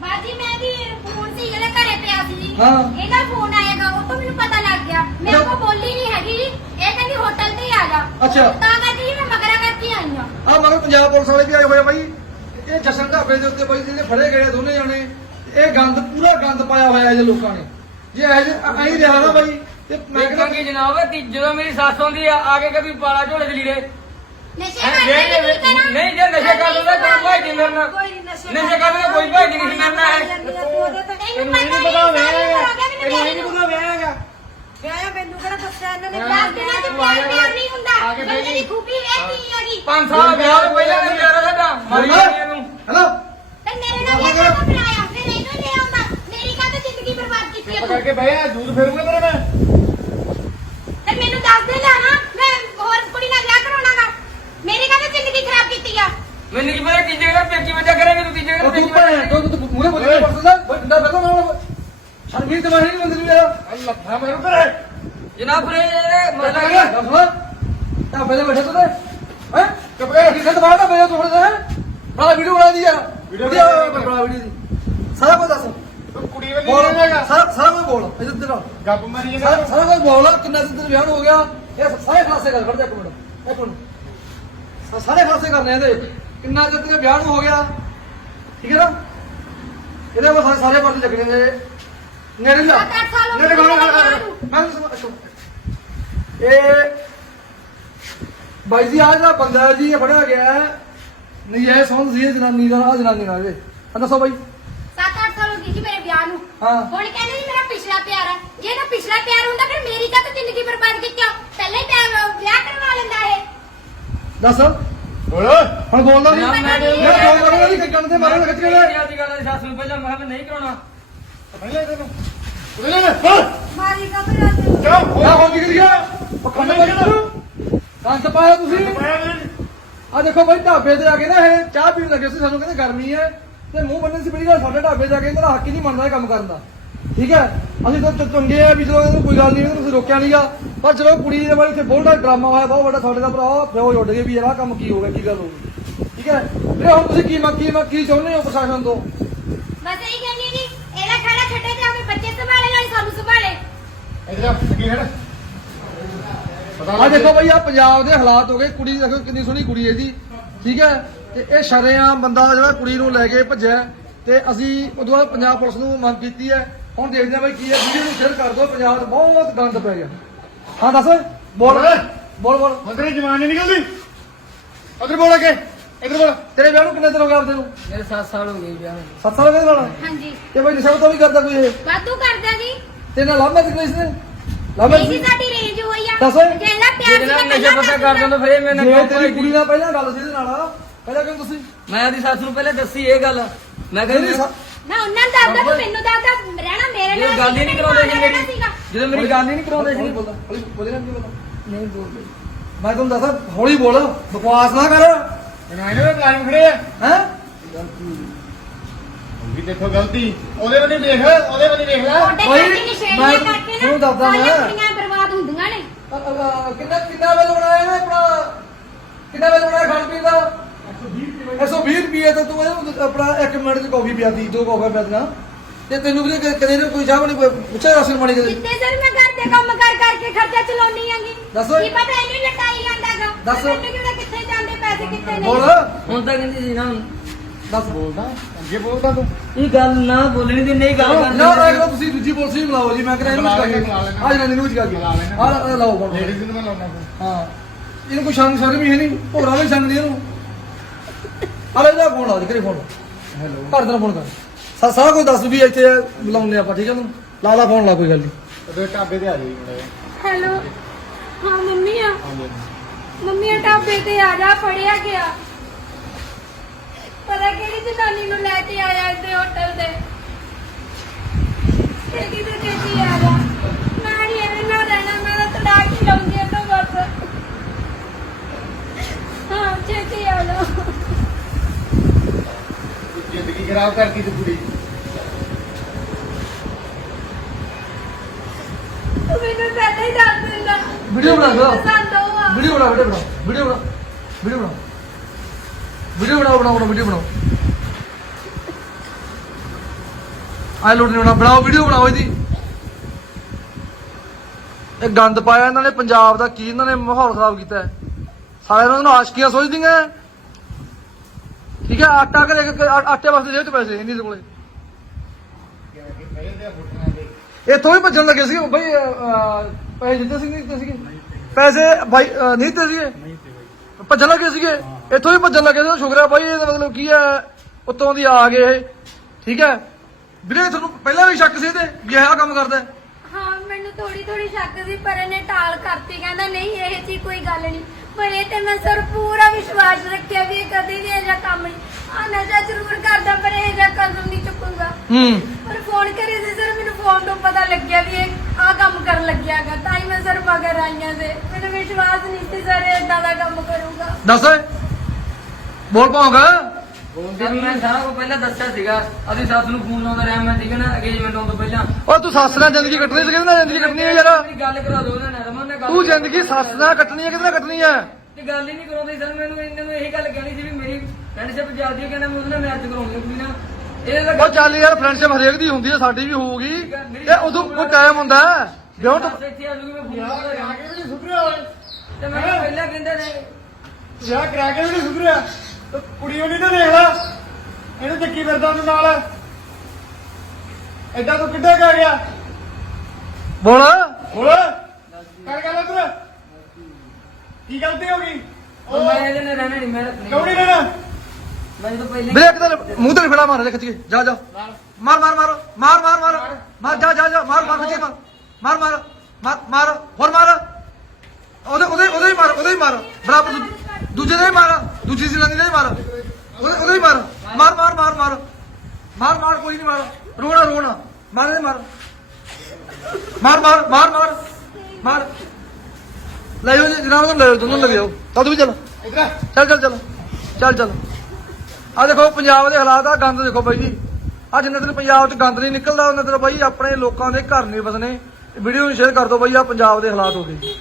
ਬਾਜੀ ਮੈਂ ਵੀ ਫੋਨ ਸੀ ਇਹਦੇ ਘਰੇ ਪਿਆ ਸੀ। ਜੀ ਹਾਂ। ਇਹਦਾ ਫੋਨ ਆਏਗਾ ਉਹ ਤੋਂ ਮੈਨੂੰ ਪਤਾ ਲੱਗ ਗਿਆ। ਮੇਰੇ ਅੱਛਾ। ਕੋ ਬੋਲੀ ਨਹੀਂ ਹੈਗੀ। ਜੀ ਇਹ ਕਹਿੰਦੀ ਹੋਟਲ ਤੇ ਹੀ ਆ ਜਾ। ਅੱਛਾ। ਤਾਂ ਕਰਕੇ ਜੀ ਮੈਂ ਮਗਰਾ ਕਰਕੇ ਆਈ ਹਾਂ। ਆ ਮਗਰ ਪੰਜਾਬ ਪੁਲਿਸ ਵਾਲੇ ਵੀ ਆਏ ਹੋਏ ਆ ਬਾਈ। ਇਹ ਜਸ਼ਨ ਢਾਬੇ ਦੇ ਉੱਤੇ ਬਾਈ ਜਿਹੜੇ ਫੜੇ ਗਏ ਆ ਦੋਨੇ ਜਾਣੇ ਇਹ ਗੰਦ ਪੂਰਾ ਗੰਦ ਪਾਇਆ ਹੋਇਆ ਇਹ ਲੋਕਾਂ ਨੇ। ਜੇ ਇਹ ਐਂ ਰਿਹਾ ਨਾ ਬਾਈ। ਤੇ ਮੈਂ ਮੈਂ ਕਹਿੰਦਾ ਕਹਾਂਗੀ ਜਨਾਬ ਕਿ ਜਦੋਂ ਮੇਰੀ ਸੱਸ ਹੁੰਦੀ ਆ ਆ ਕੇ ਕਦੀ ਪਾਲਾ ਝੋਲੇ ਚ ਲੀੜੇ। ਨਸ਼ੇ ਕਰਦੇ ਜੇ- ਨਹੀਂ ਕਰਾਂ ਨਹੀਂ ਜੇ ਨਸ਼ੇ ਕਰਦਾ ਤਾਂ ਕੋਈ ਭਾਈ ਨਹੀਂ ਮਰਨਾ? ਕੋਈ ਨੀ ਨਸ਼ੇ ਕਰਦਾ। ਤਾਂ ਕੋਈ ਭਾਈ ਨਹੀਂ ਮਰਨਾ ਹੈ। ਤੈਨੂੰ ਪਤਾ ਨਹੀਂ ਪਤਾ ਇਹਨੂੰ ਇਹ ਨਹੀਂ ਪਤਾ ਵਿਆਹ ਹੈਗਾ। ਵਿਆਹ ਮੈਨੂੰ ਕਿਹੜਾ ਦੱਸਿਆ ਇਹਨਾਂ ਨੇ? ਦਸ ਦਿਨਾਂ ਚ ਪਿਆਰ ਪਿਆਰ ਨਹੀਂ ਹੁੰਦਾ। ਕੇ ਬੰਦੇ ਦੀ ਗਈ। ਖੂਬੀ ਵੇਖੀ ਹੈਗੀ। ਪੰਜ ਸਾਲ ਵਿਆਹ ਤੋਂ ਪਹਿਲਾਂ ਦਾ ਯਾਰਾ ਸਾਡਾ ਮਾਰੀ ਜਾਂਦੀ ਇਹਨੂੰ ਹੈਲੋ? ਤੇ ਮੇਰੇ ਨਾਲ ਵਿਆਹ ਕਦੋਂ ਕਰਾਇਆ? ਫਿਰ ਇਹਨੂੰ ਲੈ ਆਉਂਦਾ। ਮੇਰੀ ਕਾਹਤੇ ਜ਼ਿੰਦਗੀ ਬਰਬਾਦ ਕੀਤੀ ਹੈ ਤੂੰ? ਕੇ ਬਹਿ ਜਾ ਦੂਧ ਫੇਰੂਗਾ ਤੇਰੇ ਮੈਂ। ਤੇ ਮੈਨੂੰ ਦੱਸ ਦੇ ਲੈਣਾ ਮੈਂ ਹੋਰ ਕੁੜੀ ਨਾਲ ਵਿਆਹ ਕਰਾਉਣਾਗਾ ਮੇਰੀ ਕਾਹਤੇ ਜ਼ਿੰਦਗੀ ਖਰਾਬ ਕੀਤੀ ਆ ਮੈਨੂੰ ਕੀ ਪਤਾ ਤੀਜੇ ਘਰ ਪੇਕੀ ਬੱਚਾ ਕਰੇਂਗੇ ਤੂੰ ਤੀਜੇ ਘਰ ਉਹ ਪੇਕੀ ਤੂੰ ਭੈਣ ਤੋਂ ਤੂੰ ਮੂਰੇ ਬੋਲੇ ਪਰਸ ਦਾ ਡੰਡਾ ਬੈਠਾ ਨਾ ਸ਼ਰਮੀਰ ਤੇ ਮੈਂ ਨਹੀਂ ਬੰਦੇ ਮੇਰਾ ਲੱਥਾ ਮੈਨੂੰ ਤੇਰੇ ਜਨਾਬ ਫਿਰ ਇਹ ਮੈਂ ਮਰਦਾ ਤਾਂ ਗਿਆ। ਗਿਆ ਦੱਸ ਤਾਂ ਪਹਿਲੇ ਬੈਠੇ ਤੂੰ ਹੈ? ਚੁੱਪ ਕਰ ਕਿੱਥੇ ਦਬਾਅ ਦਾ ਬਜਾ ਤੂੰ ਹੈ? ਬੜਾ ਵੀਡੀਓ ਬਣਾ ਦੀ ਯਾਰ। ਵੀਡੀਓ ਬਣਾ ਵੀਡੀਓ ਦੀ। ਸਾਰਾ ਕੁਝ ਦੱਸ। ਤੂੰ ਕੁੜੀ ਵੇਲੇ ਬੋਲ। ਸਾਰਾ ਸਾਰਾ ਕੁਝ ਬੋਲ। ਇੱਧਰ ਤੇਰਾ ਗੱਪ ਮਾਰੀ ਸਾਰਾ ਸਾਰਾ ਕੁਝ ਬੋਲ। ਕਿੰਨਾ ਦਿਨ ਵਿਆਹ ਹੋ ਗਿਆ। ਇਹ ਸਾਰੇ ਖਾਸੇ ਗੱਲ। ਕਰਦੇ ਇੱਕ ਮਿੰਟ। ਇੱਕ ਮਿੰਟ। ਸਾਰੇ ਖਾਸੇ ਕਰਨੇ ਇਹਦੇ। ਕਿੰਨਾ ਚਿਰ ਤੇਰੇ ਵਿਆਹ ਨੂੰ ਹੋ ਗਿਆ? ਠੀਕ ਹੈ ਨਾ? ਇਹਦੇ ਕੋਲ ਸਾਰੇ ਸਾਰੇ ਪਰਦੇ ਲੱਗਣੇ ਨੇ। ਨੇੜੇ ਲਾ ਸੱਤ ਅੱਠ ਸਾਲ ਹੋ ਨੇੜੇ ਗਏ ਵਿਆਹ ਨੂੰ। ਮੈਂ ਤੁਹਾਨੂੰ ਸਮਝ- ਅੱਛਾ। ਇਹ ਬਾਈ ਜੀ ਆਹ ਜਿਹੜਾ ਬੰਦਾ ਹੈ ਜੀ ਇਹ ਫੜਿਆ ਗਿਆ ਹੈ। ਨਜਾਇਜ਼ ਸੰਬੰਧ ਸੀ ਇਹ ਜਨਾਨੀ ਦਾ ਆ ਜਨਾਨੀ ਨਾਲ ਇਹਦੇ ਹਾਂ ਦੱਸੋ ਬਾਈ। 7-8 ਸਾਲ ਹੋ ਗਏ ਜੀ ਮੇਰੇ ਵਿਆਹ ਨੂੰ। ਹਾਂ। ਹੁਣ ਕਹਿੰਦੇ ਜੀ ਮੇਰਾ ਪਿਛਲਾ ਪਿਆਰ ਆ ਜੇ ਇਹਦਾ ਪਿਛਲਾ ਪਿਆਰ ਹੁੰਦਾ ਫਿਰ ਮੇਰੀ ਕਾਹਤੇ ਜ਼ਿੰਦਗੀ ਬਰਬਾਦ ਕੀਤੀ ਆ। ਪਹਿਲਾਂ ਹੀ ਪਿਆਰ ਵਿਆਹ ਕਰਵਾ ਲੈਂਦਾ ਇਹ। ਦੱਸ। ਹੁਣ ਬੋਲਦਾ ਨਹੀਂ ਮੈਂ- ਮੈਂ- ਮੈਂ ਬੋਲ ਰਿਹਾ ਨਹੀਂ ਕੰਨ ਤੇ ਮਾਰਨ ਖਿੱਚ ਕੇ ਲੈ। ਦੀ ਗੱਲ ਹੈ ਸੱਸ ਨੂੰ ਪਹਿਲਾਂ ਮੈਂ ਕਿਹਾ ਮੈਂ ਨਹੀਂ ਕਰਾਉਣਾ। ਪਹਿਲੇ ਤੈਨੂੰ। ਉਹਦੇ ਲੈ ਬੋਲ ਮਾਰੀ ਕਬਰ ਆ ਤੂੰ ਕਿਉਂ ਨਾ। ਹੋ ਨਿਕਲ ਗਿਆ ਪਖੰਡ ਬਣ ਕੰਨ ਤੇ ਪਾਇਆ ਤੁਸੀਂ ਆ ਦੇਖੋ ਬਾਈ ਢਾਬੇ ਤੇ ਆ ਕੇ ਨਾ ਇਹ ਚਾਹ ਪੀਣ ਲੱਗੇ ਸੀ ਸਾਨੂੰ ਕਹਿੰਦੇ ਗਰਮੀ ਹੈ। ਤੇ ਮੂੰਹ ਬੰਨਣ ਸੀ ਬੜੀ ਗੱਲ ਸਾਡੇ ਢਾਬੇ ਜਾ ਕੇ ਇਹਦਾ ਹੱਕ ਹੀ ਨਹੀਂ ਮੰਨਦਾ ਇਹ ਕੰਮ ਕਰਨ ਦਾ। ਠੀਕ ਹੈ? ਅਸੀਂ ਤਾਂ ਚੰਗੇ ਆ ਵੀ ਚਲੋ ਇਹਨੂੰ ਕੋਈ ਗੱਲ ਨਹੀਂ ਇਹਨੂੰ ਤੁਸੀਂ ਰੋਕਿਆ ਨਹੀਂਗਾ ਪਰ ਚਲੋ ਕੁੜੀ ਦੇ ਬਾਰੇ ਇੱਥੇ ਬਹੁਤ ਵੱਡਾ ਡਰਾਮਾ ਹੋਇਆ ਬਹੁਤ ਵੱਡਾ ਸਾਡੇ ਦਾ ਭਰਾ ਪਿਓ ਉੱਡ ਗਏ ਵੀ ਯਾਰ ਆਹ ਕੰਮ ਕੀ ਹੋ ਗਿਆ ਕੀ ਗੱਲ ਹੋ ਗਈ। ਠੀਕ ਹੈ? ਵੀਰੇ ਹੁਣ ਤੁਸੀਂ ਕੀ ਮੰਗੀ ਮੈਂ ਕੀ ਚਾਹੁੰਦੇ ਹੋ ਪ੍ਰਸ਼ਾਸਨ ਤੋਂ? ਬਸ ਇਹੀ ਕਹਿੰਦੀ ਜੀ ਇਹਦਾ ਖਾਣਾ ਛੱਡੇ ਤੇ ਆਪਣੇ ਬੱਚੇ ਸੰਭਾਲੇ ਨਾਲ ਸਾਨੂੰ ਸੰਭਾਲੇ। ਇਧਰ ਆ ਖੜ। ਆ ਦੇਖੋ ਬਈ ਆ ਪੰਜਾਬ ਦੇ ਹਾਲਾਤ ਹੋ ਗਏ ਕੁੜੀ ਦੇਖੋ ਕਿੰਨੀ ਸੋਹਣੀ ਕੁੜੀ ਹੈ ਜੀ ਠੀਕ ਹੈ? ਤੇ ਇਹ ਸ਼ਰੇਆਮ ਬੰਦਾ ਜਿਹੜਾ ਕੁੜੀ ਨੂੰ ਲੈ ਕੇ ਭੱਜਿਆ ਤੇ ਅਸੀਂ ਉਦੋਂ ਬਾਅਦ ਪੰਜਾਬ ਪੁਲਿਸ ਨੂੰ ਮੰਗ ਕੀਤੀ ਹੈ। ਹੁਣ ਦੇਖਦੇ ਹਾਂ ਬਈ ਕੀ ਹੈ ਵੀਡੀਓ ਨੂੰ ਸ਼ੇਅਰ ਕਰ ਦਿਓ ਪੰਜਾਬ 'ਚ ਬਹੁਤ ਗੰਦ ਪੈ ਗਿਆ। ਹਾਂ ਦੱਸ। ਬੋਲ। ਬੋਲ। ਬੋਲ ਅੰਦਰੇ ਜਵਾਨ ਨਹੀਂ ਨਿਕਲਦੀ। ਉਧਰ ਬੋਲ ਅੱਗੇ। ਇਧਰ ਬੋਲ। ਤੇਰੇ ਵਿਆਹ ਨੂੰ ਕਿੰਨੇ ਦਿਨ ਹੋ ਗਏ ਆਪਦੇ ਨੂੰ? ਮੇਰੇ 7 ਸਾਲ ਹੋ ਗਏ ਵਿਆਹ ਨੂੰ। 7 ਸਾਲ ਹੋ ਗਏ ਨਾਲ ਹਾਂਜੀ। ਤੇ ਬਈ ਨਸ਼ਾ ਤਾਂ ਵੀ ਕਰਦਾ ਕੋਈ ਇਹ? ਵਾਧੂ ਕਰਦਾ ਜੀ। ਤੇ ਨਾਲ ਲਵ ਮੈਰਿਜ ਕਰੀ ਨੇ ਲਵ ਮੈਰਿਜ ਸਾਡੀ ਰੇਂਜ ਹੋਈ ਆ। ਦੱਸ। ਜੇ ਪਿਆਰ ਸੀ ਜਨਾਬ ਮੈਂ ਨਸ਼ਾ ਪਤਾ ਕਰ ਦਿੰਦਾ ਫਿਰ ਇਹ ਮੇਰੇ ਨਾਲ ਤੇਰੀ ਕੁੜੀ ਨਾਲ ਪਹਿਲਾਂ ਗੱਲ ਸੀ ਇਹਦੇ ਨਾਲ ਪਹਿਲਾਂ ਕਿਉਂ ਤੁਸੀਂ? ਮੈਂ ਉਹਦੀ ਸੱਸ ਨੂੰ ਪਹਿਲੇ ਦੱਸੀ ਇਹ ਗੱਲ। ਮੈਂ ਕਹਿੰਦੀ ਮੈਂ ਉਹਨਾਂ ਨੂੰ ਦੱਸਦਾ ਤੂੰ ਮੈਨੂੰ ਦੱਸਦਾ ਰਹਿਣਾ ਮੇਰੇ ਜਦੋਂ ਨਾਲ ਗੱਲ ਹੀ ਨਹੀਂ ਕਰਾਉਂਦੇ ਸੀ ਮੇਰੀ। ਜਦੋਂ ਮੇਰੀ ਗੱਲ ਹੀ ਨਹੀਂ ਕਰਾਉਂਦੇ ਸੀ ਬੋਲਦਾ ਹੌਲੀ ਬੋਲੇ। ਨਾ ਕੀ ਬੋਲਦਾ ਨਹੀਂ ਬੋਲਦੇ ਮੈਂ ਤੁਹਾਨੂੰ ਦੱਸਾਂ ਹੌਲੀ ਬੋਲ ਬਕਵਾਸ ਨਾ ਕਰ। ਇਹਨਾਂ ਨੇ ਪਲਾਨ ਖੜੇ ਆ। ਹੈ? ਵੀ ਦੇਖੋ ਗਲਤੀ। ਉਹਦੇ ਵੱਲ ਦੇਖ ਉਹਦੇ ਵੱਲ ਦੇਖ ਲੈ। ਨਿਸ਼ੇਧੀਆਂ ਮੈਂ ਕਰਕੇ ਨਾ ਤੁਹਾਨੂੰ ਦੱਸਦਾ ਮੈਂ। ਕੁੜੀਆਂ ਬਰਬਾਦ ਹੁੰਦੀਆਂ ਨੇ। ਕਿੰਨਾ ਕਿੰਨਾ ਵੇਲ ਬਣਾਇਆ ਨਾ ਆਪਣਾ? ਕਿੰਨਾ ਵੇਲ ਬਣਾਇਆ ਖਾਣ ਪੀਣ ਦਾ? 120 ਰੁਪਏ ਤਾਂ ਤੂੰ ਇਹਨੂੰ ਆਪਣਾ 1 ਮਿੰਟ ਦੀ ਕਾਫੀ ਪਿਆਦੀ ਦੋ ਕਾਫੀ ਪਿਆਦੀਆਂ ਤੇ ਤੈਨੂੰ ਵੀ ਕਦੇ ਨੂੰ ਕੋਈ ਚਾਹ ਬਣੀ ਪੁੱਛਿਆ ਰਸਨ ਬਣੀ ਕਦੇ? ਕਿੱਤੇ ਸਰ ਮੈਂ ਘਰ ਦੇ ਕੰਮ ਕਰ ਕਰਕੇ ਖਰਚਾ ਚਲਾਉਣੀ ਆਂਗੀ ਦੱਸ। ਓਏ। ਕੀ ਪਤਾ ਇਹਨੂੰ ਲਟਾਈ ਜਾਂਦਾਗਾ ਦੱਸ। ਮੈਨੂੰ ਕਿਹੜਾ ਕਿੱਥੇ ਜਾਂਦੇ ਪੈਸੇ ਕਿੱਥੇ ਨਹੀਂ? ਬੋਲ। ਹੁਣ ਤਾਂ ਕਹਿੰਦੀ ਸੀ ਨਾ ਦੱਸ। ਬੋਲਦਾ। ਅੱਗੇ ਬੋਲਦਾ ਤੂੰ। ਇਹ ਗੱਲ ਨਾ ਬੋਲਣੀ ਤੇ ਨਹੀਂ ਗੱਲ ਕਰਨੀ। ਨਾ ਅਗਲਾ ਤੁਸੀਂ ਦੂਜੀ ਪੁਲਿਸ ਵੀ ਬੁਲਾਓ ਜੀ। ਮੈਂ ਕਹਿੰਦਾ ਇਹਨੂੰ ਬੁਲਾ ਚਕਾ ਲੈਣਾ, ਕੇ ਬੁਲਾ ਲੈਣਾ। ਆ ਜਨਾ ਨਿਊਜ਼ ਕਾ ਕੇ। ਬੁਲਾ ਲੈਣਾ। ਆ ਲਾਓ ਫੋਨ ਲੇਡੀਜ਼ ਨੂੰ ਮੈਂ ਲਾਉਣਾ। ਫੋਨ ਹਾਂ। ਇਹਨੂੰ ਕੋਈ ਸ਼ਰਮ ਸ਼ਰਮ ਹੀ ਹੈ ਨਹੀਂ। ਭੋਰਾ ਵੀ ਸੰਗ ਨਹੀਂ ਇਹਨੂੰ। ਅਰੇ ਇਹਦਾ ਫੋਨ ਲਾ ਦੇ ਕਰੇ ਫੋਨ? ਹੈਲੋ। ਘਰ ਦਾ ਫੋਨ ਕਰ। ਸਾ- ਸਾਰਾ ਕੁਝ ਦੱਸ ਵੀ ਇੱਥੇ ਬੁਲਾਉਂਦੇ ਆਪਾਂ ਠੀਕ ਹੈ ਨੂੰ? ਲਾ ਲਾ ਫੋਨ ਲਾ ਕੋਈ ਗੱਲ ਨਹੀਂ ਉਹਦੇ ਢਾਬੇ ਤੇ ਆ ਜਾਈ ਮੁੰਡੇ ਹੈਲੋ। ਹਾਂ ਮੰਮੀ ਆ। ਮੰਮੀ ਆ ਢਾਬੇ ਤੇ ਆ ਜਾ ਫੜਿਆ ਗਿਆ। ਪਤਾ ਕਿਹੜੀ ਜਨਾਨੀ ਨੂੰ ਲੈ ਕੇ ਆਇਆ ਤੇ ਛੇਤੀ ਤੋਂ ਛੇਤੀ ਆ ਜਾ ਮੈਂ ਨਹੀਂ ਇਹਦੇ ਨਾਲ ਰਹਿਣਾ ਮੈਂ ਤਾਂ ਤੜਾਕ ਹੀ ਲਾਉਂਗੀ ਇਹ ਤੋਂ ਛੇਤੀ ਆ ਲਓ ਜ਼ਿੰਦਗੀ ਖਰਾਬ ਕਰਤੀ ਤੂੰ ਕੁੜੀ। ਤੂੰ ਮੈਨੂੰ ਪਹਿਲਾਂ ਹੀ ਦੱਸ ਦਿੰਦਾ। ਵੀਡੀਓ ਬਣਾ ਲਓ ਪਸੰਦ ਆਊਗਾ ਵੀਡੀਓ ਬਣਾ ਵੀਡੀਓ ਬਣਾ ਵੀਡੀਓ ਬਣਾ ਵੀਡੀਓ ਬਣਾ। ਵੀਡੀਓ ਬਣਾਓ ਬਣਾਓ ਬਣਾਓ ਵੀਡੀਓ ਬਣਾਓ। ਆਈ ਨਹੀਂ ਬਣਾਓ ਵੀਡੀਓ ਬਣਾਓ ਇਹਦੀ। ਇਹ ਗੰਦ ਪਾਇਆ ਇਹਨਾਂ ਨੇ ਪੰਜਾਬ ਦਾ ਕੀ ਇਹਨਾਂ ਨੇ ਮਾਹੌਲ ਖਰਾਬ ਕੀਤਾ ਹੈ। ਸਾਰੇ ਇਹਨਾਂ ਨੂੰ ਆਸ਼ਕੀਆਂ ਸੋਚਦੀਆਂ। ਠੀਕ ਹੈ, ਆਟਾ ਘਰੇ ਆਟੇ ਵਾਸਤੇ ਜੇਬ ਚ ਪੈਸੇ ਨਹੀਂ ਦੇ ਕੋਲੇ। ਇੱਥੋਂ ਹੀ ਭੱਜਣ ਲੱਗੇ ਸੀਗੇ, ਬਈ ਪੈਸੇ ਦਿੱਤੇ ਸੀ ਨਹੀਂ ਦਿੱਤੇ ਸੀਗੇ? ਪੈਸੇ ਬਾਈ ਨਹੀਂ ਦਿੱਤੇ ਸੀਗੇ? ਭੱਜਣ ਲੱਗੇ ਸੀਗੇ। ਇੱਥੋਂ ਹੀ ਭੱਜਣ ਲੱਗੇ ਸੀ ਸ਼ੁਕਰ ਹੈ ਬਾਈ, ਇਹਦਾ ਮਤਲਬ ਕੀ ਹੈ, ਉੱਤੋਂ ਦੀ ਆ ਗਏ ਇਹ। ਠੀਕ ਹੈ? ਵੀਰੇ, ਤੁਹਾਨੂੰ ਪਹਿਲਾਂ ਵੀ ਸ਼ੱਕ ਸੀ ਇਹਦੇ, ਵੀ ਇਹ ਆਹ ਕੰਮ ਕਰਦਾ ਹੈ? ਹਾਂ, ਮੈਨੂੰ ਥੋੜੀ ਥੋੜੀ ਸ਼ੱਕ ਸੀ, ਪਰ ਇਹਨੇ ਟਾਲ ਕਰਤੀ, ਕਹਿੰਦਾ ਨਹੀਂ, ਇਹ ਜੀ ਕੋਈ ਗੱਲ ਨਹੀਂ। ਪਰ ਇਹ ਤੇ ਮੈਂ ਸਰ ਪੂਰਾ ਵਿਸ਼ਵਾਸ ਰੱਖਿਆ ਵੀ ਇਹ ਕਦੇ ਵੀ ਇਹ ਜਿਹਾ ਕੰਮ ਨਹੀਂ ਆ ਨਸ਼ਾ ਜ਼ਰੂਰ ਕਰਦਾ ਪਰ ਇਹ ਜਿਹਾ ਕਦਮ ਨਹੀਂ ਚੁੱਕੂਗਾ। ਹੂੰ। ਪਰ ਫੋਨ ਕਰੇ ਸੀ ਸਰ ਮੈਨੂੰ ਫੋਨ ਤੋਂ ਪਤਾ ਲੱਗਿਆ ਵੀ ਇਹ ਆ ਕੰਮ ਕਰਨ ਲੱਗਿਆਗਾ ਤਾਂ ਹੀ ਮੈਂ ਸਰ ਮਗਰ ਆਈਆਂ ਸੀ ਮੈਨੂੰ ਵਿਸ਼ਵਾਸ ਨਹੀਂ ਸੀ ਸਰ ਇਹ ਏਦਾਂ ਦਾ ਕੰਮ ਕਰੂਗਾ। ਦੱਸ ਬੋਲ ਪਾਉਂਗਾ ਮੈਂ ਸਾਰਾ ਕੁਝ ਪਹਿਲਾਂ ਦੱਸਿਆ ਸੀਗਾ। ਅਸੀਂ ਸੱਸ ਨੂੰ ਫੋਨ ਲਾਉਂਦਾ ਰਿਹਾ ਮੈਂ ਠੀਕ ਹੈ ਨਾ? ਅਗੇਜਮੈਂਟ ਹੋਣ ਤੋਂ ਪਹਿਲਾਂ। ਓਏ ਤੂੰ ਸੱਸ ਨਾਲ ਜ਼ਿੰਦਗੀ ਕੱਟਣੀ ਸੀ ਕਿਹਦੇ ਨਾਲ ਜ਼ਿੰਦਗੀ ਕੱਟਣੀ ਹੈ ਯਾਰ। ਮੇਰੀ ਗੱਲ ਕਰਾ ਦੋ ਉਹਨਾਂ ਨਾਲ ਰਮਨ ਨਾਲ ਗੱਲ ਤੂੰ ਜ਼ਿੰਦਗੀ ਦਿਓ। ਸੱਸ ਨਾਲ ਕੱਟਣੀ ਹੈ ਕਿਹਦੇ ਨਾਲ ਕੱਟਣੀ ਹੈ? ਤੇ ਗੱਲ ਹੀ ਨਹੀਂ ਕਰਾਉਂਦੇ ਸਰ ਮੈਨੂੰ ਇਹਨਾਂ ਨੂੰ ਇਹੀ ਗੱਲ ਕਹਿਣੀ ਸੀ ਵੀ ਮੇਰੀ ਫਰੈਂਡਸ਼ਿਪ ਚੱਲਦੀ ਹੈ ਕਹਿੰਦਾ ਮੈਂ ਉਹਦੇ ਨਾਲ ਮੈਰਿਜ ਕਰਾਉਣੀ ਹੈ ਕੁੜੀ ਨਾਲ ਉਹ ਚੱਲ ਯਾਰ ਫਰੈਂਡਸ਼ਿਪ ਹਰੇਕ ਦੀ ਹੁੰਦੀ ਹੈ ਸਾਡੀ ਵੀ ਹੋਊਗੀ। ਇਹ ਉਦੋਂ ਕੋਈ ਟਾਈਮ ਹੁੰਦਾ ਹੈ। ਵਿਆਹ ਤੋਂ ਬਸ ਇੱਥੇ ਆ ਜੂਗੀ ਮੈਂ ਫੋਨ ਵਿਆਹ ਕਰਦਾ ਕਰਾ ਰਿਹਾ। ਕੇ ਵੀ ਨਹੀਂ ਸੁਧਰਿਆ। ਓਏ ਤੇ ਮੈਂ ਕਿਹਾ ਪਹਿਲਾਂ ਕਹਿੰਦੇ ਨੇ ਵਿਆਹ ਕਰਾ ਕੇ ਵੀ ਨਹੀਂ ਸੁਧਰਿਆ। ਤੇ ਕੁੜੀ ਉਹ ਨਹੀਂ ਤਾਂ ਦੇਖ ਲੈ। ਇਹਨੂੰ ਚੱਕੀ ਫਿਰਦਾ ਉਹਦੇ ਨਾਲ। ਐਡਾ ਤੂੰ ਕਿੱਡਾ ਕਰ ਗਿਆ? ਬੋਲ। ਬੋਲ। ਕਰ ਗੱਲ ਉਧਰ ਕੀ ਗਲਤੀ ਹੋ ਗਈ? ਉਹ ਮੈਂ ਇਹਦੇ ਨਾਲ ਰਹਿਣਾ ਨਹੀਂ ਮੈਂ ਕਿਉਂ ਨਹੀਂ ਰਹਿਣਾ? ਮੈਂ ਜਦੋਂ ਪਹਿਲੇ ਵੀਰੇ ਇੱਕ ਤਾਂ ਮੂੰਹ ਤੇ ਫੜਾ ਮਾਰ ਲੈ ਖਿੱਚ ਕੇ। ਜਾ ਜਾ। ਮਾਰ ਮਾਰ ਮਾਰ ਮਾਰ ਮਾਰ ਮਾਰ। ਮਾਰ ਜਾ ਜਾ ਜਾ। ਮਾਰ ਮਾਰ ਖਿੱਚ ਕੇ ਮਾਰ। ਮਾਰ ਮਾਰ ਮਾਰ ਹੋਰ ਮਾਰ। ਉਹਦੇ ਉਹਦੇ ਉਹਦੇ ਹੀ ਮਾਰ ਉਹਦੇ ਹੀ ਮਾਰ। ਬਰਾਬਰ ਦੂਜੇ ਦੇ ਹੀ ਮਾਰ। ਦੂਜੀ ਸਿਲੰਦੀ ਦੇ ਹੀ ਮਾਰ। ਉਹਦੇ ਉਹਦੇ ਹੀ ਮਾਰ। ਮਾਰ ਮਾਰ ਮਾਰ ਮਾਰ। ਮਾਰ ਮਾਰ ਕੋਈ ਨਹੀਂ ਮਾਰ। ਰੋਣਾ ਰੋਣਾ। ਮਾਰ ਦੇ ਮਾਰ। ਮਾਰ ਮਾਰ ਮਾਰ ਮਾਰ। ਮਾਰ। ਲੈ ਜਾਓ ਜੀ, ਜਨਾਬ ਨੂੰ ਲੈ ਜਾਓ ਦੋਨੋਂ ਲੈ ਜਾਓ ਤਦ ਵੀ ਚੱਲ। ਚੱਲ ਚੱਲ ਚੱਲ। ਚੱਲ ਚੱਲ। ਆ ਦੇਖੋ ਪੰਜਾਬ ਦੇ ਹਾਲਾਤ ਆ ਗੰਦ ਦੇਖੋ ਬਾਈ ਜੀ। ਆ ਜਿੰਨਾ ਦਿਨ ਪੰਜਾਬ 'ਚ ਗੰਦ ਨਹੀਂ ਨਿਕਲਦਾ ਉਹਨਾਂ ਦਿਨ ਬਾਈ ਆਪਣੇ ਲੋਕਾਂ ਦੇ ਘਰ ਨਹੀਂ ਵਸਣੇ। ਵੀਡੀਓ ਨੂੰ ਸ਼ੇਅਰ ਕਰ ਦਿਓ ਬਾਈ ਆ ਪੰਜਾਬ ਦੇ ਹਾਲਾਤ ਹੋ ਗਏ।